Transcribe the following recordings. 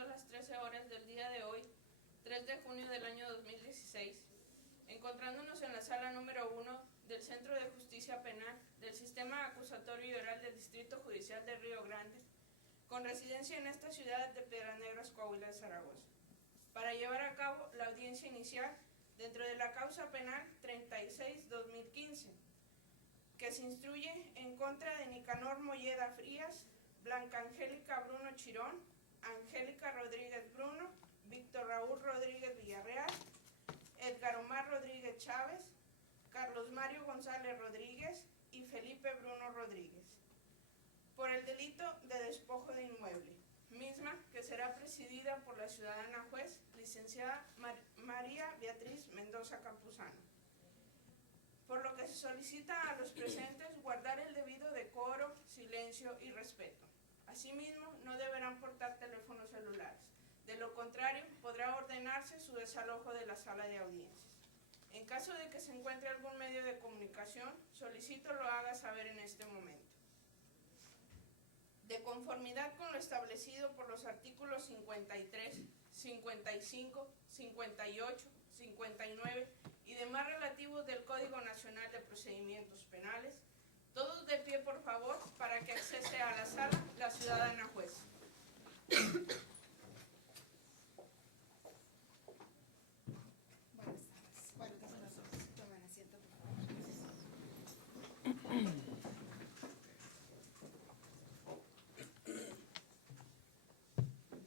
siendo las 13 horas del día de hoy, 3 de junio del año 2016, encontrándonos en la sala número 1 del Centro de Justicia Penal del Sistema Acusatorio y Oral del Distrito Judicial de Río Grande, con residencia en esta ciudad de Piedras Negras, Coahuila de Zaragoza, para llevar a cabo la audiencia inicial dentro de la causa penal 36-2015, que se instruye en contra de Nicanor Molleda Frías, Blanca Angélica Bruno Chirón, Angélica Rodríguez Bruno, Víctor Raúl Rodríguez Villarreal, Edgar Omar Rodríguez Chávez, Carlos Mario González Rodríguez y Felipe Bruno Rodríguez, por el delito de despojo de inmueble, misma que será presidida por la ciudadana juez, licenciada María Beatriz Mendoza Campuzano. Por lo que se solicita a los presentes guardar el debido decoro, silencio y respeto. Asimismo, no deberán portar teléfonos celulares. De lo contrario, podrá ordenarse su desalojo de la sala de audiencias. En caso de que se encuentre algún medio de comunicación, solicito lo haga saber en este momento. De conformidad con lo establecido por los artículos 53, 55, 58, 59 y demás relativos del Código Nacional de Procedimientos Penales, todos de pie, por favor, para que accese a la sala la ciudadana juez. Buenas tardes. Buenas tardes. Tomen asiento, por favor.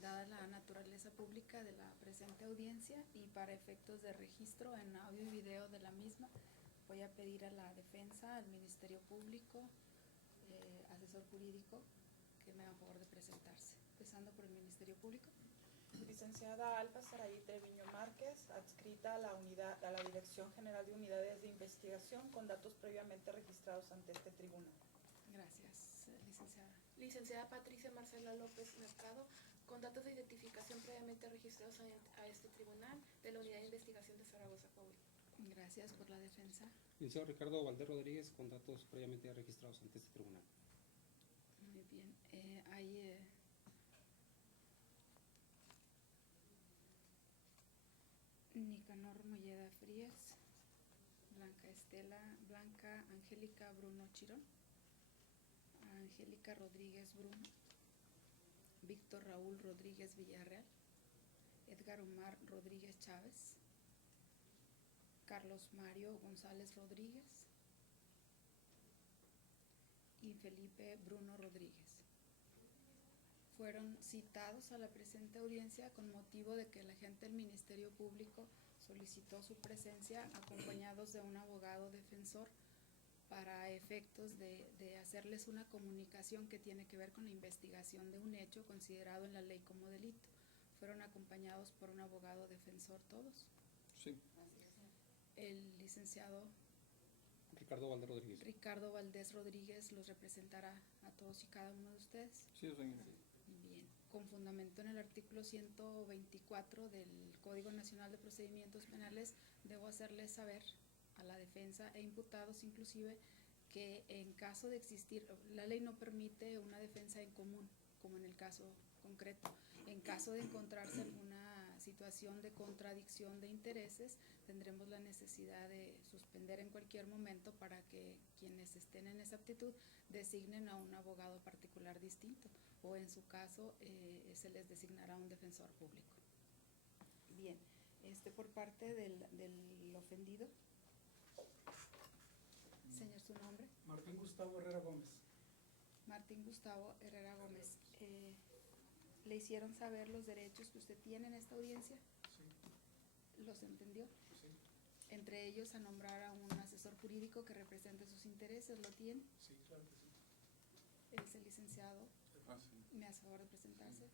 Dada la naturaleza pública de la presente audiencia y para efectos de registro en audio y video de la misma, voy a pedir a la defensa, al Ministerio Público, asesor jurídico, que me haga favor de presentarse. Empezando por el Ministerio Público. Licenciada Alba Saraí Treviño Márquez, adscrita a la Dirección General de Unidades de Investigación, con datos previamente registrados ante este tribunal. Gracias, licenciada. Licenciada Patricia Marcela López Mercado, con datos de identificación previamente registrados a este tribunal de la Unidad de Investigación de Zaragoza, Coahuila. Gracias por la defensa. Licenciado Ricardo Valdés Rodríguez, con datos previamente registrados ante este tribunal. Muy bien. Hay Nicanor Molleda Frías, Blanca Angélica Bruno Chirón, Angélica Rodríguez Bruno, Víctor Raúl Rodríguez Villarreal, Edgar Omar Rodríguez Chávez, Carlos Mario González Rodríguez y Felipe Bruno Rodríguez. Fueron citados a la presente audiencia con motivo de que el agente del Ministerio Público solicitó su presencia acompañados de un abogado defensor para efectos de hacerles una comunicación que tiene que ver con la investigación de un hecho considerado en la ley como delito. Fueron acompañados por un abogado defensor todos. Sí. El licenciado Ricardo Valdés Rodríguez. Ricardo Valdés Rodríguez los representará a todos y cada uno de ustedes. Sí, señor. Bien, con fundamento en el artículo 124 del Código Nacional de Procedimientos Penales, debo hacerles saber a la defensa e imputados inclusive que en caso de existir, la ley no permite una defensa en común, como en el caso concreto. En caso de encontrarse alguna situación de contradicción de intereses, tendremos la necesidad de suspender en cualquier momento para que quienes estén en esa aptitud designen a un abogado particular distinto, o en su caso se les designará un defensor público. Bien, por parte del ofendido. Señor, ¿su nombre? Martín Gustavo Herrera Gómez. Martín Gustavo Herrera Gómez. ¿Le hicieron saber los derechos que usted tiene en esta audiencia? Sí. ¿Los entendió? Sí. Entre ellos a nombrar a un asesor jurídico que represente sus intereses, ¿lo tiene? Sí, claro que sí. Es el licenciado. Sí. ¿Me hace favor de presentarse?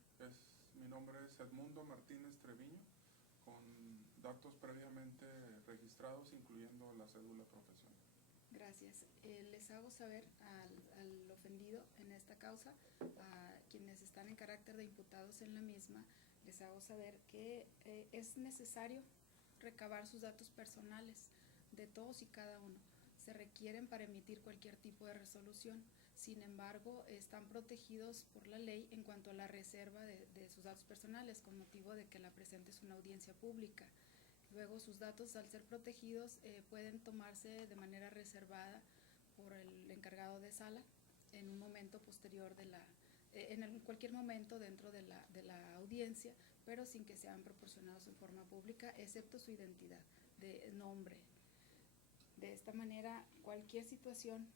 Mi nombre es Edmundo Martínez Treviño, con datos previamente registrados, incluyendo la cédula profesional. Gracias. Les hago saber al ofendido en esta causa, a quienes están en carácter de imputados en la misma, les hago saber que es necesario recabar sus datos personales de todos y cada uno. Se requieren para emitir cualquier tipo de resolución. Sin embargo, están protegidos por la ley en cuanto a la reserva de sus datos personales, con motivo de que la presente es una audiencia pública. Luego, sus datos, al ser protegidos, pueden tomarse de manera reservada por el encargado de sala en un momento posterior en cualquier momento dentro de la audiencia, pero sin que sean proporcionados en forma pública, excepto su identidad de nombre. De esta manera, cualquier situación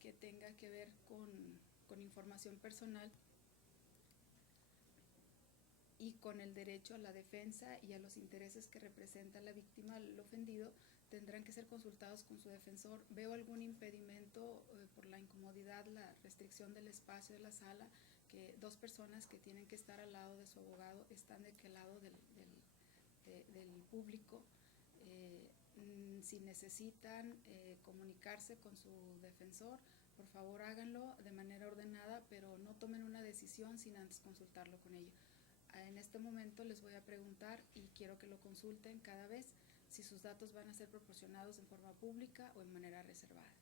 que tenga que ver con información personal y con el derecho a la defensa y a los intereses que representa la víctima, el ofendido, tendrán que ser consultados con su defensor. Veo algún impedimento por la incomodidad, la restricción del espacio de la sala, que 2 personas que tienen que estar al lado de su abogado están de aquel lado del público. Si necesitan comunicarse con su defensor, por favor háganlo de manera ordenada, pero no tomen una decisión sin antes consultarlo con ellos. En este momento les voy a preguntar, y quiero que lo consulten cada vez, si sus datos van a ser proporcionados en forma pública o en manera reservada.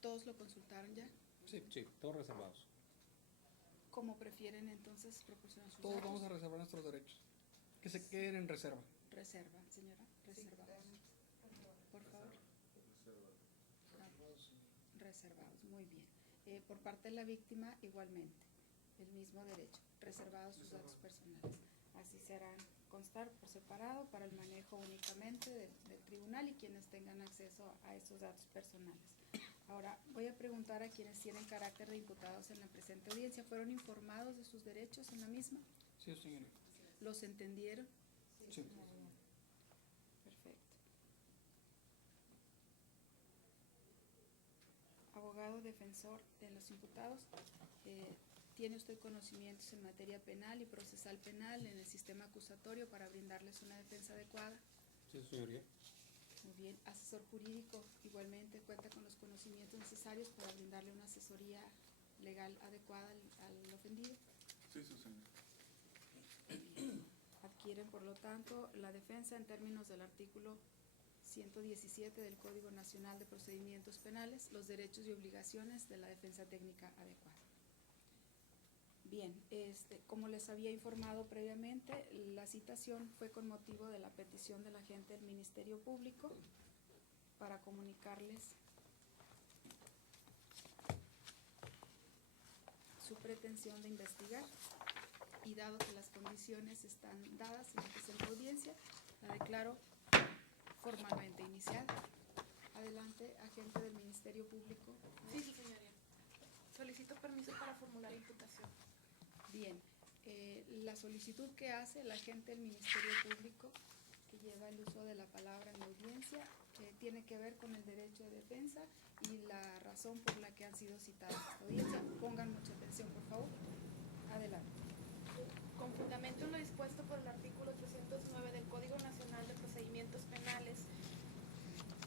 ¿Todos lo consultaron ya? Sí, todos reservados. ¿Cómo prefieren entonces proporcionar sus Todos datos? vamos a reservar nuestros derechos. Que se queden en reserva. Reserva, señora, reservados. Por favor. Reservados, muy bien. Por parte de la víctima, igualmente, el mismo derecho, reservados sus datos personales. Así se harán constar por separado para el manejo únicamente del tribunal y quienes tengan acceso a estos datos personales. Ahora, voy a preguntar a quienes tienen carácter de imputados en la presente audiencia. ¿Fueron informados de sus derechos en la misma? Sí, señora. ¿Los entendieron? Sí. Perfecto. Abogado defensor de los imputados, ¿tiene usted conocimientos en materia penal y procesal penal en el sistema acusatorio para brindarles una defensa adecuada? Sí, señoría. Muy bien. Asesor jurídico, igualmente cuenta con los conocimientos necesarios para brindarle una asesoría legal adecuada al ofendido. Sí, su señor. Adquieren, por lo tanto, la defensa en términos del artículo 117 del Código Nacional de Procedimientos Penales, los derechos y obligaciones de la defensa técnica adecuada. Bien, como les había informado previamente, la citación fue con motivo de la petición del agente del Ministerio Público para comunicarles su pretensión de investigar, y dado que las condiciones están dadas en la presente audiencia, la declaro formalmente iniciada. Adelante, agente del Ministerio Público. Sí, sí, señoría. Solicito permiso para formular imputación. Bien, la solicitud que hace el agente del Ministerio Público, que lleva el uso de la palabra en la audiencia, tiene que ver con el derecho de defensa y la razón por la que han sido citados a esta audiencia. Pongan mucha atención, por favor. Adelante. Con fundamento en lo dispuesto por el artículo 309 del Código Nacional de Procedimientos Penales,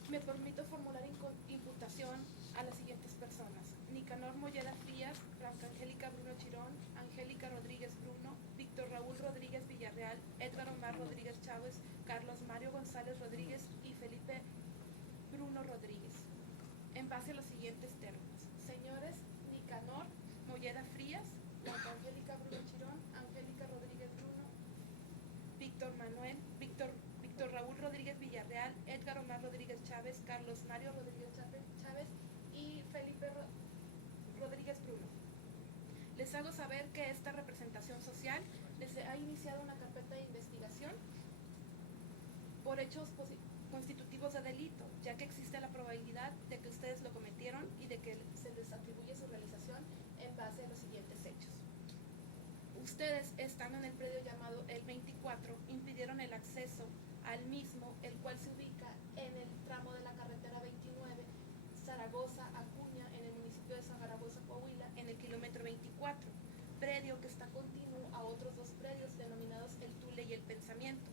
me permito formular imputación a las siguientes personas: Nicanor Molleda Frías, Franca Angélica Bruno Chirón, Angélica Rodríguez Bruno, Víctor Raúl Rodríguez Villarreal, Edgar Omar Rodríguez Chávez, Carlos Mario González Rodríguez y Felipe Bruno Rodríguez, en base a los siguientes términos. Señores Nicanor Molleda Frías, Franca Angélica Bruno Chirón, Angélica Rodríguez Bruno, Víctor Raúl Rodríguez Villarreal, Edgar Omar Rodríguez Chávez, Carlos Mario Rodríguez Chávez y Felipe Rodríguez Bruno. Les hago saber que esta representación social les ha iniciado una carpeta de investigación por hechos constitutivos de delito, ya que existe la probabilidad de que ustedes lo cometieron y de que se les atribuye su realización en base a los siguientes hechos. Ustedes, estando en el predio llamado El 24, impidieron el acceso al mismo, el cual se ubica en el tramo de la carretera 29, Zaragoza-Acuña, en el municipio de Zaragoza, Coahuila, en el kilómetro 24, predio que está continuo a otros 2 predios denominados El Tule y El Pensamiento,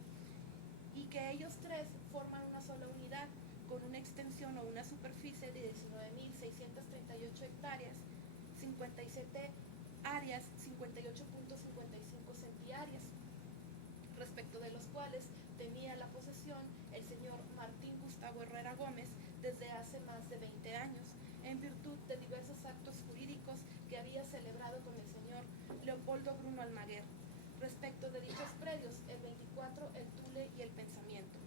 y que ellos 3 forman una sola unidad con una extensión o una superficie de 19.638 hectáreas, 57 áreas, 58.55 centiáreas, respecto de los cuales tenía la posesión el señor Martín Gustavo Herrera Gómez desde hace más de 20 años, en virtud de diversos actos jurídicos que había celebrado con el señor Leopoldo Bruno Almaguer. Respecto de dichos predios, el 24, el Tule y el Pensamiento.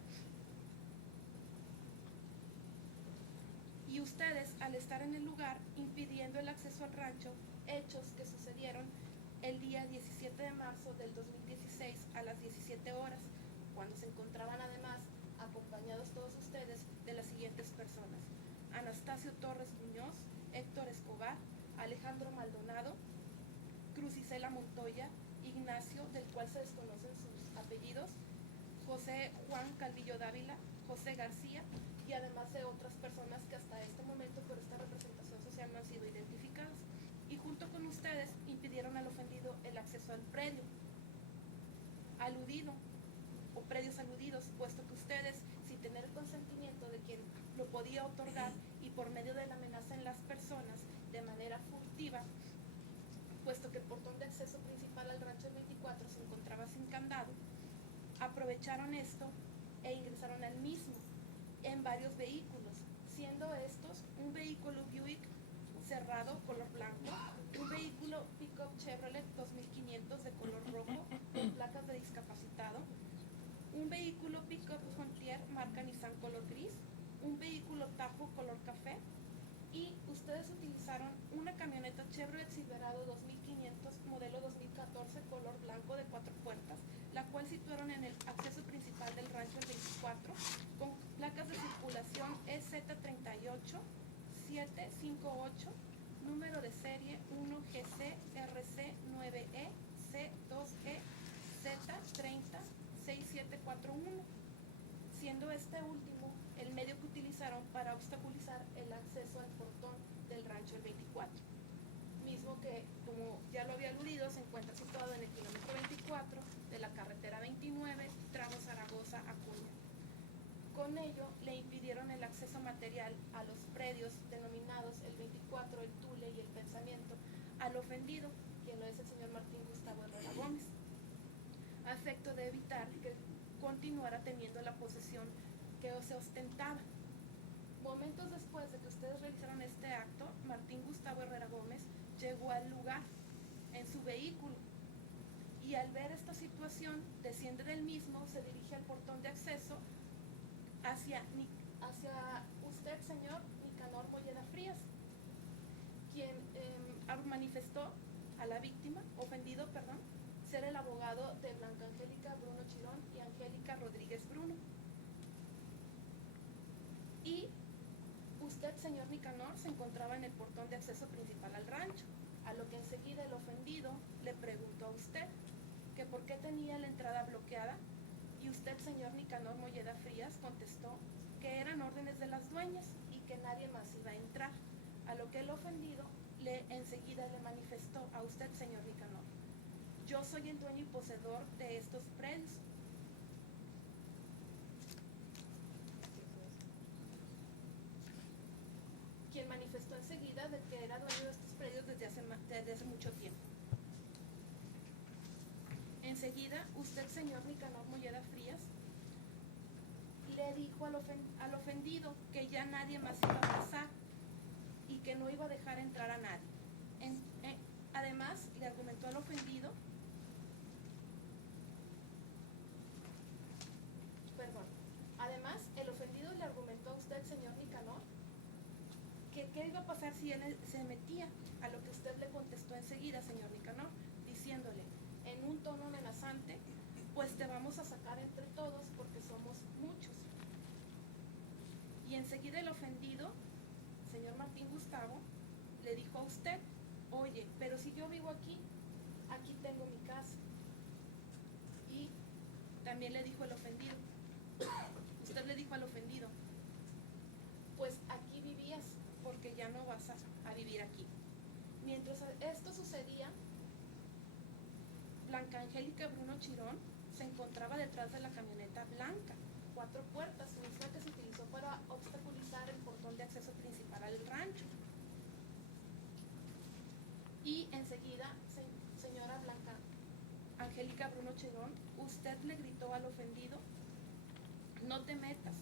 Y ustedes, al estar en el lugar, impidiendo el acceso al rancho, hechos que sucedieron el día 17 de marzo del 2016 a las 17 horas, cuando se encontraban además acompañados todos ustedes de las siguientes personas: Anastasio Torres Muñoz, Héctor Escobar, Alejandro Maldonado, Cruz Isela Montoya, Ignacio, del cual se desconocen sus apellidos, José Juan Calvillo Dávila, José García, y además de otras personas que hasta este momento por esta representación social no han sido identificadas. Y junto con ustedes impidieron al ofendido el acceso al predio aludido o predios aludidos, puesto que ustedes, sin tener el consentimiento de quien lo podía otorgar y por medio de la amenaza en las personas de manera furtiva, puesto que el portón de acceso principal al rancho del 24 se encontraba sin candado, aprovecharon esto e ingresaron al mismo en varios vehículos, siendo estos un vehículo Buick cerrado color blanco, un vehículo Pickup Chevrolet 2500 de color rojo con placas de discapacitado, un vehículo Pickup Frontier marca Nissan color gris, un vehículo Tajo color café, y ustedes utilizaron una camioneta Chevrolet Silverado 2500 modelo 2014 color blanco de 4 puertas, la cual situaron en el acceso principal del rancho el 24 con placas de circulación EZ38 758, número de serie 1GC RC 9E C2E Z30 6741, siendo este último el medio que utilizaron para obstaculizar el acceso al portón del rancho el 24, mismo que, como ya lo había aludido, se encuentra situado en el kilómetro 24 de la carretera 29, tramo Zaragoza-Acuña. Con ello, le impidieron el acceso material a los predios denominados el 24, el Tule y el Pensamiento al ofendido, quien no es el señor Martín Gustavo Herrera Gómez, a efecto de evitar que continuara teniendo la posesión que se ostentaba. Momentos después de que ustedes realizaron este acto, Martín Gustavo Herrera Gómez llegó al lugar en su vehículo y al ver esta situación desciende del mismo, se dirige al portón de acceso hacia usted, señor Nicanor Molleda Frías, quien manifestó a la víctima, ofendido, perdón, ser el abogado de Blanca Angélica Bruno Chirón y Angélica Rodríguez Bruno. Y usted, señor Nicanor, se encontraba en el portón de acceso principal al rancho, a lo que enseguida el ofendido le preguntó a usted que por qué tenía la entrada bloqueada, y usted, señor Nicanor Molleda Frías, contestó que eran órdenes de las dueñas y que nadie más iba a entrar, a lo que el ofendido enseguida le manifestó a usted, señor Nicanor: yo soy el dueño y poseedor de estos predios. Quien manifestó enseguida de que era dueño de estos predios desde hace mucho tiempo. Enseguida, usted, señor Nicanor Molleda Frías, le dijo al ofendido que ya nadie más iba a pasar y que no iba a dejar entrar a nadie. Además, le argumentó al ofendido, el ofendido le argumentó a usted, señor Nicanor, que qué iba a pasar si él se metía, a lo que usted le contestó enseguida, señor Nicanor, diciéndole en un tono amenazante: pues te vamos a sacar entre todos porque somos muchos. Y enseguida el ofendido, señor Martín Gustavo, le dijo a usted: oye, pero si yo vivo aquí, aquí tengo mi casa. Y también le dijo el ofendido, usted le dijo al ofendido: pues aquí vivías porque ya no vas a vivir aquí. Mientras esto sucedía, Blanca Angélica Bruno Chirón se encontraba detrás de la camioneta blanca, 4 puertas, misma que se utilizó para obstaculizar el portón de acceso principal al Y enseguida, señora Blanca Angélica Bruno Chirón, usted le gritó al ofendido: no te metas,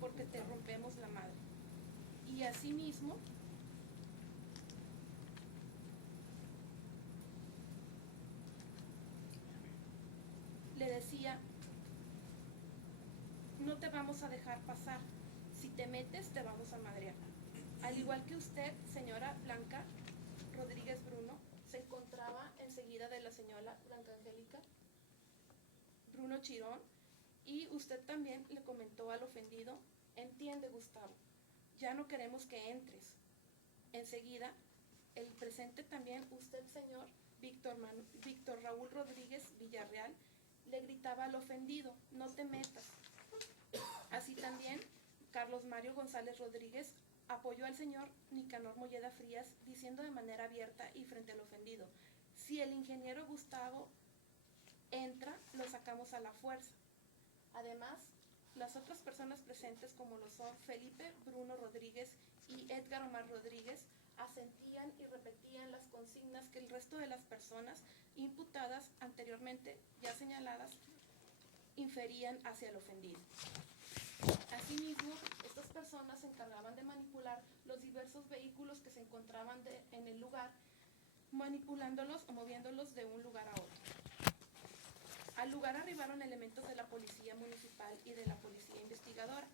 porque te rompemos la madre. Y asimismo, le decía: no te vamos a dejar pasar, si te metes te vamos a madrear. Al igual que usted, señora Blanca Rodríguez Bruno, se encontraba enseguida de la señora Blanca Angélica Bruno Chirón, y usted también le comentó al ofendido: entiende, Gustavo, ya no queremos que entres. Enseguida, el presente también, usted, señor Víctor Raúl Rodríguez Villarreal, le gritaba al ofendido: no te metas. Así también, Carlos Mario González Rodríguez apoyó al señor Nicanor Molleda Frías, diciendo de manera abierta y frente al ofendido: si el ingeniero Gustavo entra, lo sacamos a la fuerza. Además, las otras personas presentes, como lo son Felipe Bruno Rodríguez y Edgar Omar Rodríguez, asentían y repetían las consignas que el resto de las personas imputadas anteriormente ya señaladas inferían hacia el ofendido. Asimismo, estas personas se encargaban de manipular los diversos vehículos que se encontraban en el lugar, manipulándolos o moviéndolos de un lugar a otro. Al lugar arribaron elementos de la Policía Municipal y de la Policía Investigadora,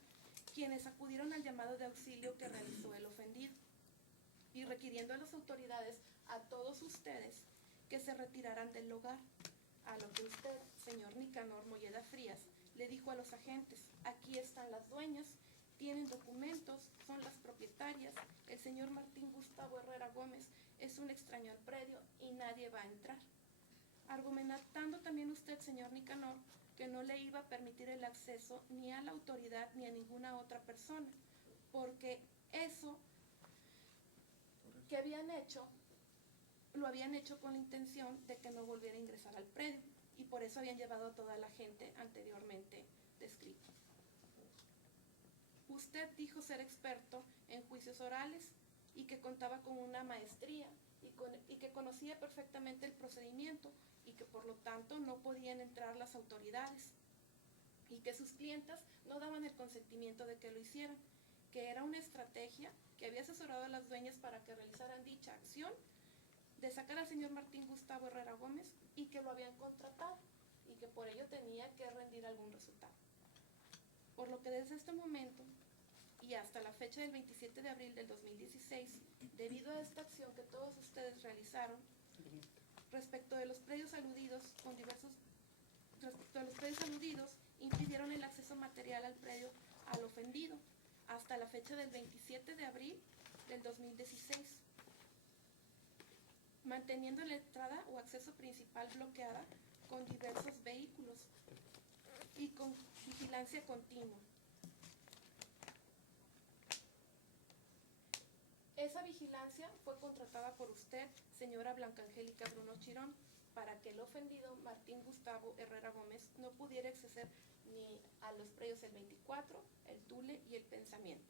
quienes acudieron al llamado de auxilio que realizó el ofendido, y requiriendo a las autoridades, a todos ustedes, que se retiraran del lugar. A lo que usted, señor Nicanor Molleda Frías, le dijo a los agentes: aquí están las dueñas, tienen documentos, son las propietarias, el señor Martín Gustavo Herrera Gómez es un extraño al predio y nadie va a entrar. Argumentando también usted, señor Nicanor, que no le iba a permitir el acceso ni a la autoridad ni a ninguna otra persona, porque eso que habían hecho, lo habían hecho con la intención de que no volviera a ingresar al predio, y por eso habían llevado a toda la gente anteriormente descrita. Usted dijo ser experto en juicios orales y que contaba con una maestría y que conocía perfectamente el procedimiento, y que por lo tanto no podían entrar las autoridades, y que sus clientas no daban el consentimiento de que lo hicieran, que era una estrategia que había asesorado a las dueñas para que realizaran dicha acción de sacar al señor Martín Gustavo Herrera Gómez, y que lo habían contratado y que por ello tenía que rendir algún resultado. Por lo que desde este momento y hasta la fecha del 27 de abril del 2016, debido a esta acción que todos ustedes realizaron, respecto de los predios aludidos, impidieron el acceso material al predio al ofendido hasta la fecha del 27 de abril del 2016, manteniendo la entrada o acceso principal bloqueada con diversos vehículos y con vigilancia continua. Esa vigilancia fue contratada por usted, señora Blanca Angélica Bruno Chirón, para que el ofendido Martín Gustavo Herrera Gómez no pudiera acceder ni a los predios el 24, el Tule y el Pensamiento,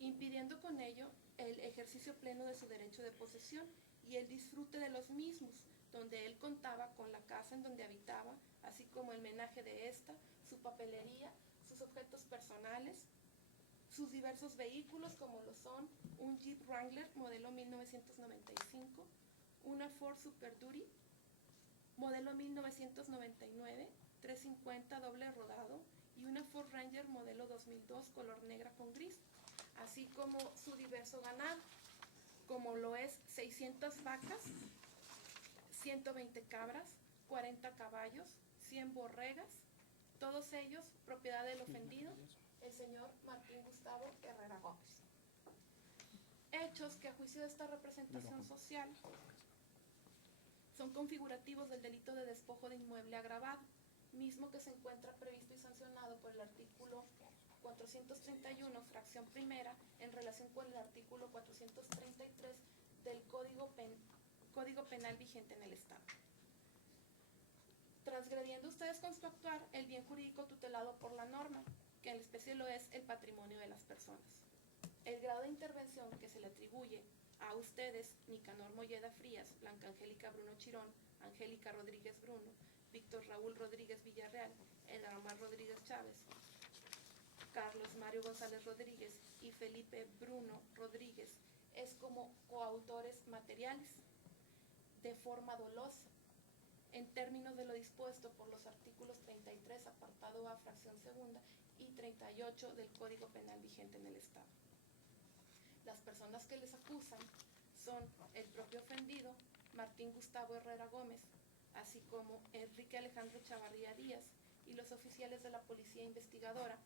impidiendo con ello el ejercicio pleno de su derecho de posesión y el disfrute de los mismos, donde él contaba con la casa en donde habitaba, así como el menaje de esta, su papelería, sus objetos personales, sus diversos vehículos, como lo son un Jeep Wrangler modelo 1995, una Ford Super Duty modelo 1999, 350 doble rodado, y una Ford Ranger modelo 2002 color negra con gris, así como su diverso ganado, como lo es 600 vacas, 120 cabras, 40 caballos, 100 borregas, todos ellos propiedad del ofendido, el señor Martín Gustavo Herrera Gómez. Hechos que, a juicio de esta representación social, son configurativos del delito de despojo de inmueble agravado, mismo que se encuentra previsto y sancionado por el artículo 431, fracción primera, en relación con el artículo 433 del Código Penal vigente en el Estado. Transgrediendo ustedes con su actuar el bien jurídico tutelado por la norma, que en especie lo es el patrimonio de las personas. El grado de intervención que se le atribuye a ustedes Nicanor Molleda Frías, Blanca Angélica Bruno Chirón, Angélica Rodríguez Bruno, Víctor Raúl Rodríguez Villarreal, Edgar Omar Rodríguez Chávez, Carlos Mario González Rodríguez y Felipe Bruno Rodríguez es como coautores materiales de forma dolosa, en términos de lo dispuesto por los artículos 33, apartado A, fracción segunda, y 38 del Código Penal vigente en el Estado. Las personas que les acusan son el propio ofendido, Martín Gustavo Herrera Gómez, así como Enrique Alejandro Chavarría Díaz, y los oficiales de la Policía Investigadora,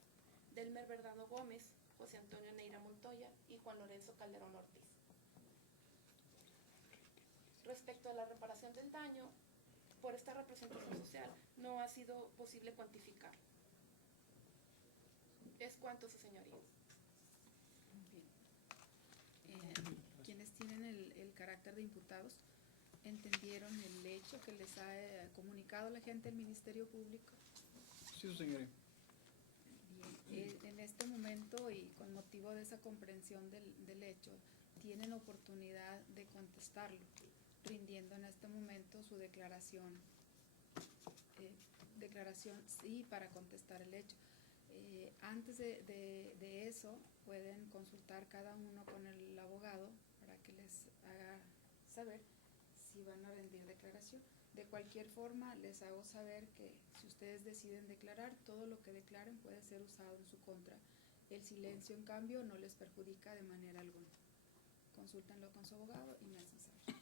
Delmer Verdano Gómez, José Antonio Neira Montoya y Juan Lorenzo Calderón Ortiz. Respecto a la reparación del daño, por esta representación social no ha sido posible cuantificar. Es cuanto, su señoría. Bien. Quienes tienen el carácter de imputados entendieron el hecho que les ha comunicado la gente del Ministerio Público. Sí, su señoría. Bien, en este momento y con motivo de esa comprensión del hecho, tienen oportunidad de contestarlo, rindiendo en este momento su declaración sí para contestar el hecho. Antes de eso, pueden consultar cada uno con el abogado para que les haga saber si van a rendir declaración. De cualquier forma, les hago saber que si ustedes deciden declarar, todo lo que declaren puede ser usado en su contra. El silencio, en cambio, no les perjudica de manera alguna. Consúltenlo con su abogado y me hacen saber.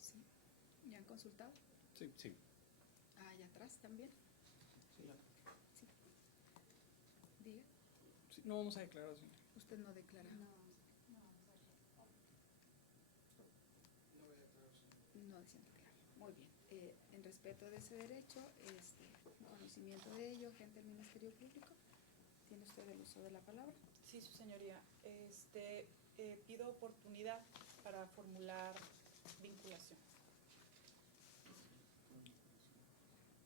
¿Sí? ¿Ya han consultado? Sí. Sí. Allá atrás también. Sí, ya. Sí. Diga. Sí, no vamos a declarar, señor. Usted no declara. No desean declarar. Muy bien. En respeto de ese derecho, en conocimiento de ello, gente del Ministerio Público, ¿tiene usted el uso de la palabra? Sí, su señoría. Pido oportunidad para formular vinculación.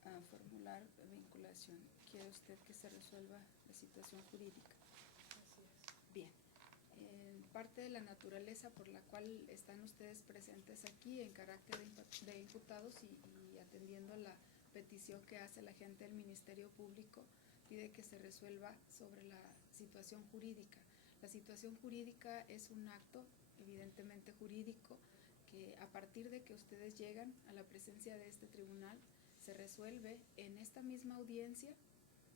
A formular vinculación. ¿Quiere usted que se resuelva la situación jurídica? Así es. Bien. En parte de la naturaleza por la cual están ustedes presentes aquí en carácter de imputados y atendiendo la petición que hace la gente del Ministerio Público, pide que se resuelva sobre la situación jurídica. La situación jurídica es un acto evidentemente jurídico que a partir de que ustedes llegan a la presencia de este tribunal se resuelve en esta misma audiencia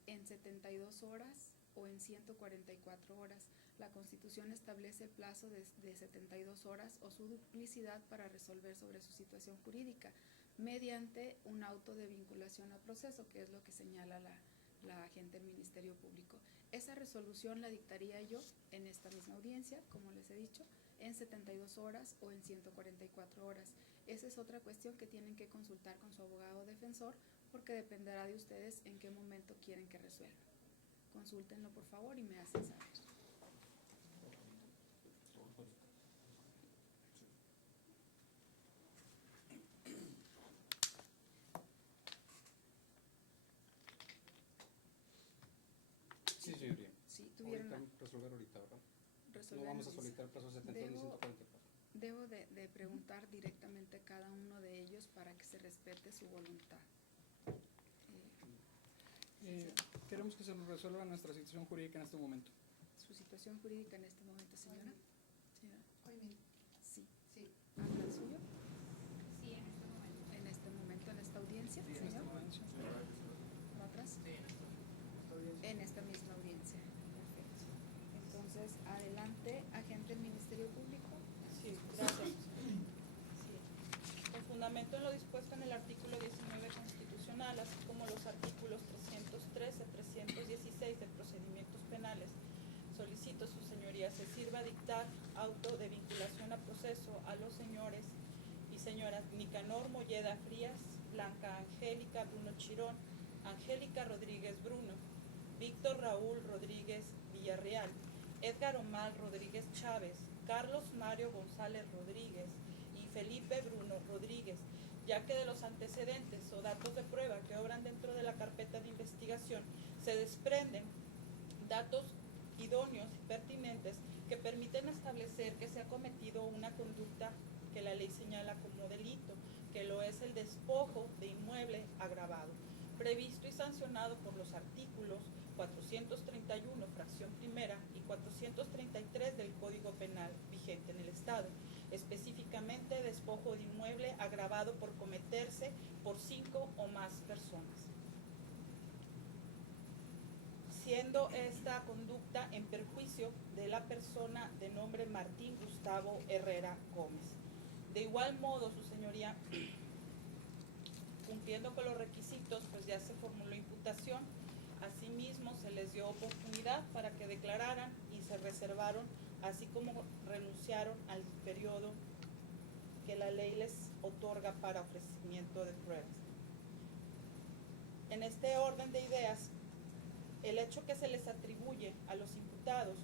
en 72 horas o en 144 horas. La Constitución establece el plazo de 72 horas o su duplicidad para resolver sobre su situación jurídica mediante un auto de vinculación a proceso, que es lo que señala la agente del Ministerio Público. Esa resolución la dictaría yo en esta misma audiencia, como les he dicho, en 72 horas o en 144 horas. Esa es otra cuestión que tienen que consultar con su abogado defensor porque dependerá de ustedes en qué momento quieren que resuelva. Consúltenlo por favor y me hacen saber. Sí, señoría. Sí, tuvieron Ahorita, resolver ahorita, ¿verdad? resolver No vamos a ahorita. solicitar el plazo 72 ni 144. Debo de preguntar directamente a cada uno de ellos para que se respete su voluntad. Queremos que se nos resuelva nuestra situación jurídica en este momento. Su situación jurídica en este momento, señora. Señora. Hoy Sí. sí. ¿Habla el suyo? Sí, en este momento. En este momento, en esta audiencia, En señor. este momento. ¿No atrás? Sí, en este momento. En esta misma audiencia. Perfecto. Entonces, adelante, agente del Ministerio Público. Sí, gracias. Sí. Con fundamento en lo dispuesto en el artículo 19 constitucional, así como los artículos 313, 316 de procedimientos penales, solicito su señoría se sirva dictar auto de vinculación a proceso a los señores y señoras Nicanor Molleda Frías, Blanca Angélica Bruno Chirón, Angélica Rodríguez Bruno, Víctor Raúl Rodríguez Villarreal Edgar Omar Rodríguez Chávez, Carlos Mario González Rodríguez y Felipe Bruno Rodríguez, ya que de los antecedentes o datos de prueba que obran dentro de la carpeta de investigación se desprenden datos idóneos y pertinentes que permiten establecer que se ha cometido una conducta que la ley señala como delito, que lo es el despojo de inmueble agravado, previsto y sancionado por los artículos 431, fracción primera, y 433 del Código Penal vigente en el Estado, específicamente despojo de inmueble agravado por cometerse por 5 o más personas, siendo esta conducta en perjuicio de la persona de nombre Martín Gustavo Herrera Gómez. De igual modo, su señoría, cumpliendo con los requisitos, pues ya se formuló imputación. Asimismo, se les dio oportunidad para que declararan y se reservaron, así como renunciaron al periodo que la ley les otorga para ofrecimiento de pruebas. En este orden de ideas, el hecho que se les atribuye a los imputados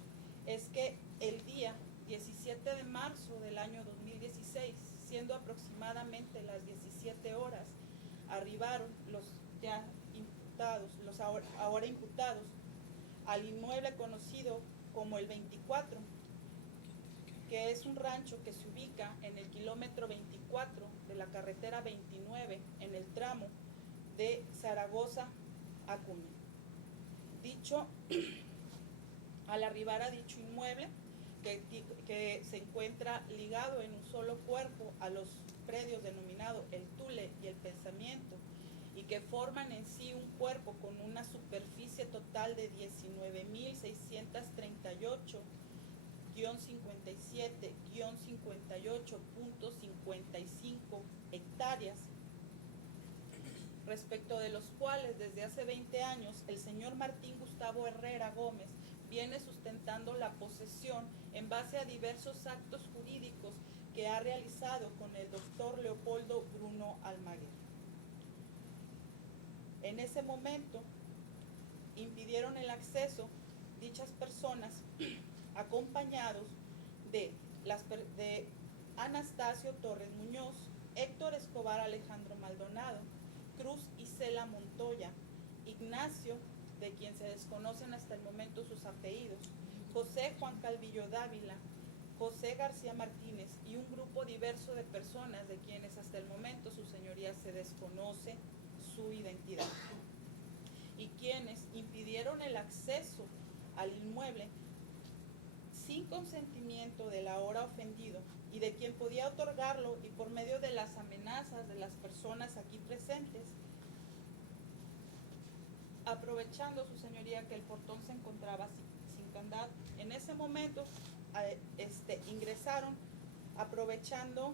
es que el día 17 de marzo del año 2016, siendo aproximadamente las 17 horas, arribaron los ya imputados, los ahora imputados, al inmueble conocido como el 24, que es un rancho que se ubica en el kilómetro 24 de la carretera 29, en el tramo de Zaragoza a Acuña. Al arribar a dicho inmueble, que se encuentra ligado en un solo cuerpo a los predios denominados el Tule y el Pensamiento, y que forman en sí un cuerpo con una superficie total de 19.638-57-58.55 hectáreas, respecto de los cuales desde hace 20 años el señor Martín Gustavo Herrera Gómez viene sustentando la posesión en base a diversos actos jurídicos que ha realizado con el doctor Leopoldo Bruno Almaguer. En ese momento impidieron el acceso dichas personas acompañados de Anastasio Torres Muñoz, Héctor Escobar Alejandro Maldonado, Cruz Isela Montoya, Ignacio, de quien se desconocen hasta el momento sus apellidos, José Juan Calvillo Dávila, José García Martínez y un grupo diverso de personas de quienes hasta el momento su señoría se desconoce su identidad, y quienes impidieron el acceso al inmueble sin consentimiento del ahora ofendido y de quien podía otorgarlo, y por medio de las amenazas de las personas aquí presentes, aprovechando su señoría que el portón se encontraba sin candado. En ese momento ingresaron aprovechando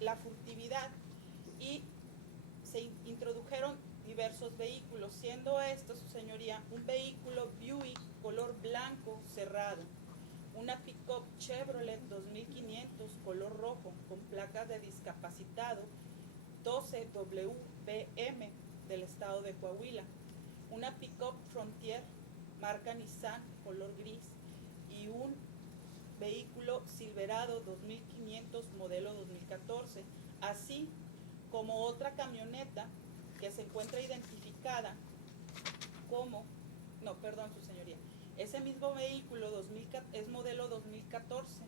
la furtividad, y se introdujeron diversos vehículos, siendo esto, su señoría, un vehículo Buick color blanco cerrado, una pick-up Chevrolet 2500 color rojo con placas de discapacitado 12WBM del estado de Coahuila, una pick-up Frontier marca Nissan color gris, y un vehículo Silverado 2500 modelo 2014, así como otra camioneta que se encuentra identificada como, su señoría, ese mismo vehículo es modelo 2014,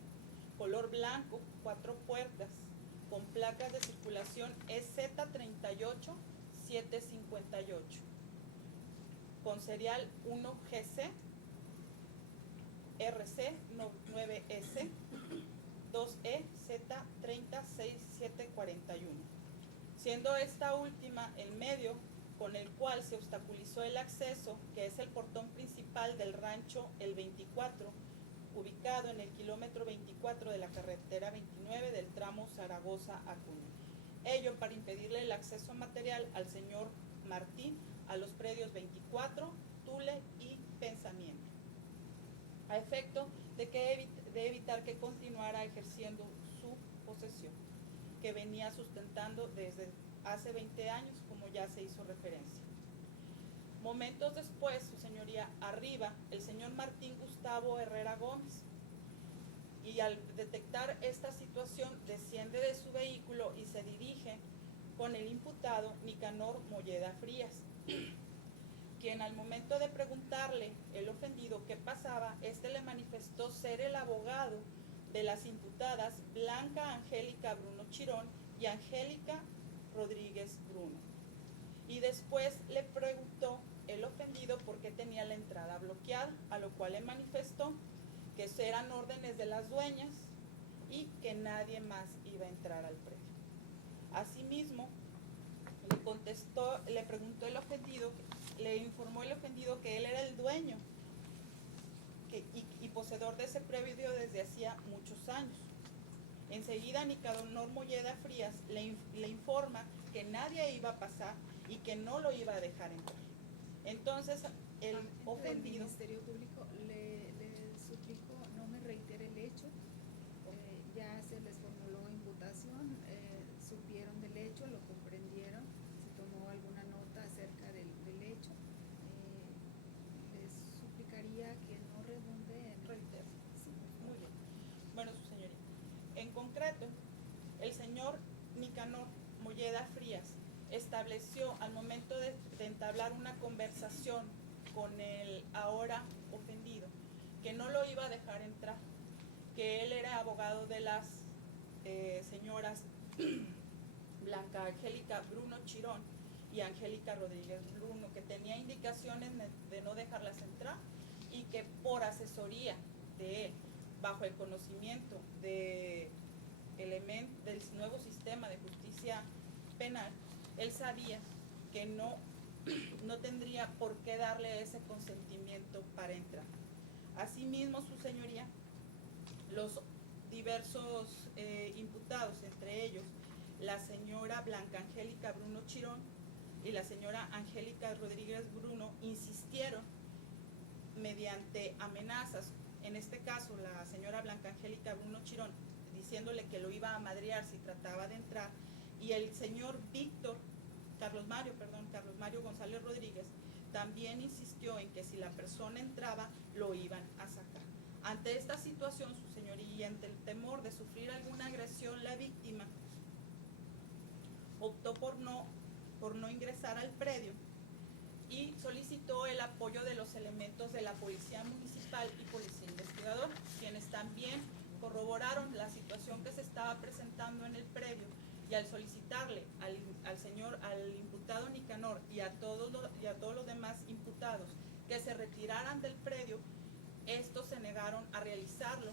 color blanco, 4 puertas, con placas de circulación EZ38758, con serial 1GC RC9S 2EZ306741, siendo esta última el medio con el cual se obstaculizó el acceso, que es el portón principal del rancho El 24, ubicado en el kilómetro 24 de la carretera 29 del tramo Zaragoza-Acuña. Ello para impedirle el acceso material al señor Martín a los predios 24, Tule y Pensamiento, a efecto de evitar que continuara ejerciendo su posesión, que venía sustentando desde hace 20 años, como ya se hizo referencia. Momentos después, su señoría, arriba el señor Martín Gustavo Herrera Gómez, y al detectar esta situación desciende de su vehículo y se dirige con el imputado Nicanor Molleda Frías, quien al momento de preguntarle el ofendido qué pasaba, este le manifestó ser el abogado de las imputadas Blanca Angélica Bruno Chirón y Angélica Rodríguez Bruno. Y después le preguntó el ofendido por qué tenía la entrada bloqueada, a lo cual le manifestó que eran órdenes de las dueñas y que nadie más iba a entrar al predio. Asimismo, le preguntó el ofendido, le informó el ofendido que él era el dueño y poseedor de ese predio desde hacía muchos años. Enseguida Nicanor Molleda Frías le informa que nadie iba a pasar y que no lo iba a dejar entrar. Entonces el ofendido... El Ministerio Público le suplico no me reitere el hecho, ya se les formuló imputación, supieron del hecho, lo comprendieron, se tomó alguna nota acerca del hecho, les suplicaría que no redunde en reitero. Sí, Muy bien. Bueno, su señoría. En concreto, el señor Nicanor Molleda Frías estableció al momento de entablar una conversación con el ahora ofendido que no lo iba a dejar entrar, que él era abogado de las señoras Blanca Angélica Bruno Chirón y Angélica Rodríguez Bruno, que tenía indicaciones de no dejarlas entrar y que por asesoría de él, bajo el conocimiento del nuevo sistema de justicia penal, él sabía que no tendría por qué darle ese consentimiento para entrar. Asimismo, su señoría, los diversos imputados, entre ellos la señora Blanca Angélica Bruno Chirón y la señora Angélica Rodríguez Bruno, insistieron mediante amenazas, en este caso la señora Blanca Angélica Bruno Chirón diciéndole que lo iba a madrear si trataba de entrar, y el señor Carlos Mario González Rodríguez también insistió en que si la persona entraba lo iban a sacar. Ante esta situación, su señoría, y ante el temor de sufrir alguna agresión, la víctima optó por no ingresar al predio y solicitó el apoyo de los elementos de la Policía Municipal y Policía Investigadora, quienes también corroboraron la situación que se estaba presentando en el predio, y al solicitarle al imputado Nicanor y a todos los demás imputados que se retiraran del predio, estos se negaron a realizarlo,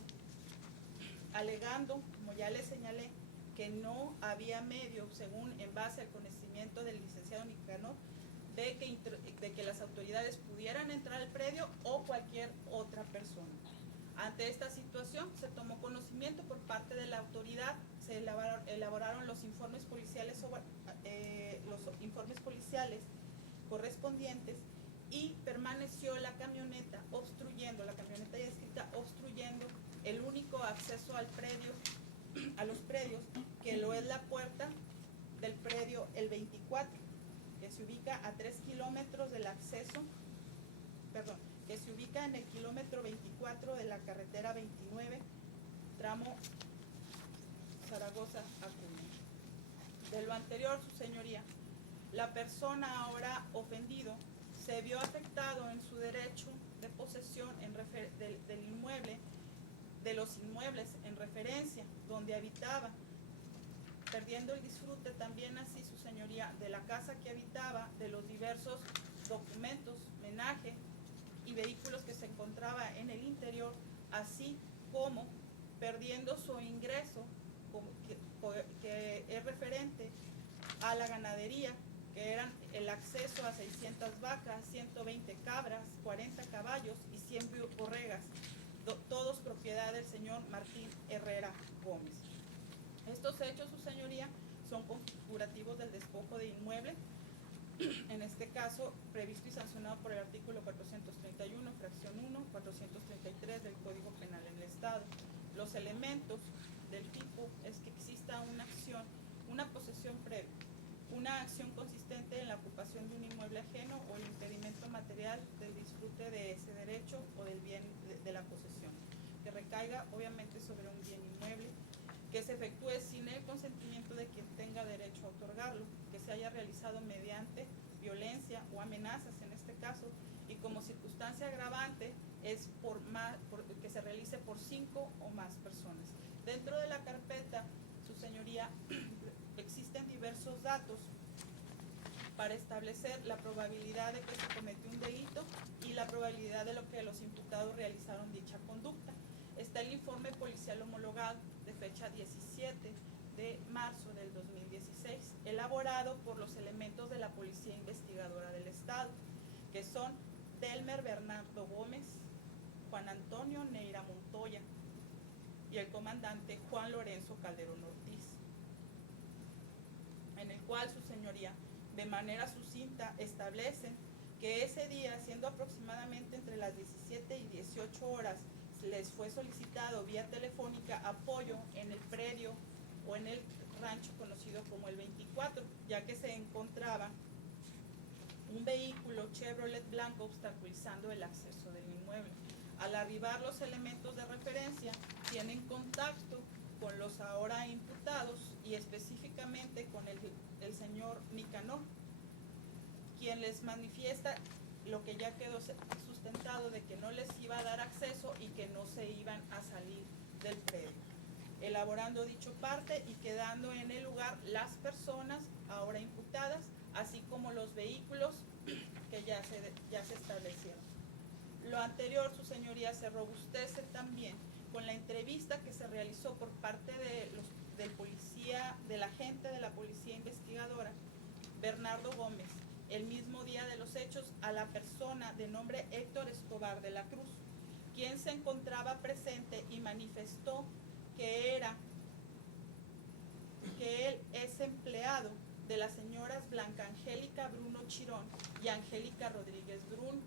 alegando, como ya les señalé, que no había medio, según en base al conocimiento del licenciado Nicanor, de que las autoridades pudieran entrar al predio o cualquier otra persona. Ante esta situación se tomó conocimiento por parte de la autoridad, se elaboraron los informes policiales correspondientes, y permaneció la camioneta ya escrita, obstruyendo el único acceso al predio, a los predios, que lo es la puerta del predio el 24, que se ubica a 3 kilómetros del acceso, que se ubica en el kilómetro 24 de la carretera 29, tramo Zaragoza a Cuba. De lo anterior, su señoría, la persona ahora ofendido se vio afectado en su derecho de posesión del inmueble, de los inmuebles en referencia donde habitaba, perdiendo el disfrute también así, su señoría, de la casa que habitaba, de los diversos documentos, menaje y vehículos que se encontraba en el interior, así como perdiendo su ingreso que es referente a la ganadería, que eran el acceso a 600 vacas, 120 cabras, 40 caballos y 100 borregas, todos propiedad del señor Martín Herrera Gómez. Estos hechos, su señoría, son configurativos del despojo de inmueble, en este caso previsto y sancionado por el artículo 431, fracción 1, 433 del Código Penal en el Estado. Los elementos del tipo es que exista una acción, una posesión previa, una acción consistente en la ocupación de un inmueble ajeno o el impedimento material del disfrute de ese derecho o del bien de la posesión, que recaiga obviamente sobre un bien inmueble, que se efectúe sin el consentimiento de quien tenga derecho a otorgarlo, que se haya realizado mediante violencia o amenazas en este caso, y como circunstancia agravante es que se realice por 5 o más personas. Dentro de la carpeta, su señoría, existen diversos datos para establecer la probabilidad de que se cometió un delito y la probabilidad de lo que los imputados realizaron dicha conducta. Está el informe policial homologado de fecha 17 de marzo del 2016, elaborado por los elementos de la Policía Investigadora del Estado, que son Delmer Bernardo Gómez, Juan Antonio Neira Montoya y el comandante Juan Lorenzo Calderón Ortiz, en el cual su señoría, de manera sucinta, establecen que ese día, siendo aproximadamente entre las 17 y 18 horas, les fue solicitado vía telefónica apoyo en el predio o en el rancho conocido como el 24, ya que se encontraba un vehículo Chevrolet blanco obstaculizando el acceso del inmueble. Al arribar los elementos de referencia, tienen contacto con los ahora imputados y específicamente con el señor Nicanor, quien les manifiesta lo que ya quedó sustentado de que no les iba a dar acceso y que no se iban a salir del predio, elaborando dicho parte y quedando en el lugar las personas ahora imputadas, así como los vehículos que ya se establecieron. Lo anterior, su señoría, se robustece también con la entrevista que se realizó por parte del agente de la Policía Investigadora, Bernardo Gómez, el mismo día de los hechos, a la persona de nombre Héctor Escobar de la Cruz, quien se encontraba presente y manifestó que él es empleado de las señoras Blanca Angélica Bruno Chirón y Angélica Rodríguez Bruno,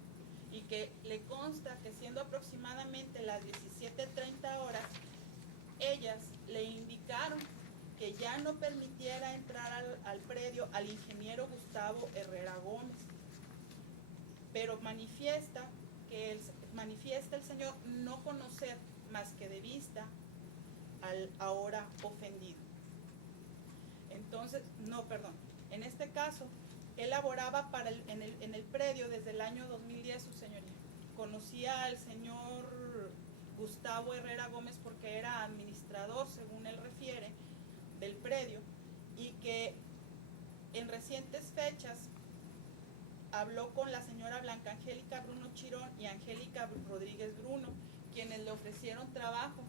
y que le consta que siendo aproximadamente las 17:30 horas, ellas le indicaron que ya no permitiera entrar al predio al ingeniero Gustavo Herrera Gómez, pero manifiesta el señor no conocer más que de vista al ahora ofendido. Entonces, en este caso, él laboraba en el predio desde el año 2010, su señoría. Conocía al señor Gustavo Herrera Gómez porque era administrador, según él refiere, del predio, y que en recientes fechas habló con la señora Blanca Angélica Bruno Chirón y Angélica Rodríguez Bruno, quienes le ofrecieron trabajo,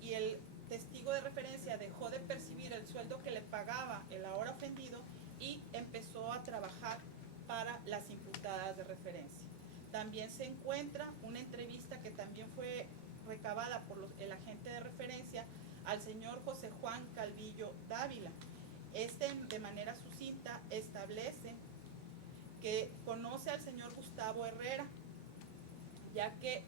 y el testigo de referencia dejó de percibir el sueldo que le pagaba el ahora ofendido y empezó a trabajar para las imputadas de referencia. También se encuentra una entrevista que también fue recabada por el agente de referencia al señor José Juan Calvillo Dávila. De manera sucinta, establece que conoce al señor Gustavo Herrera, ya que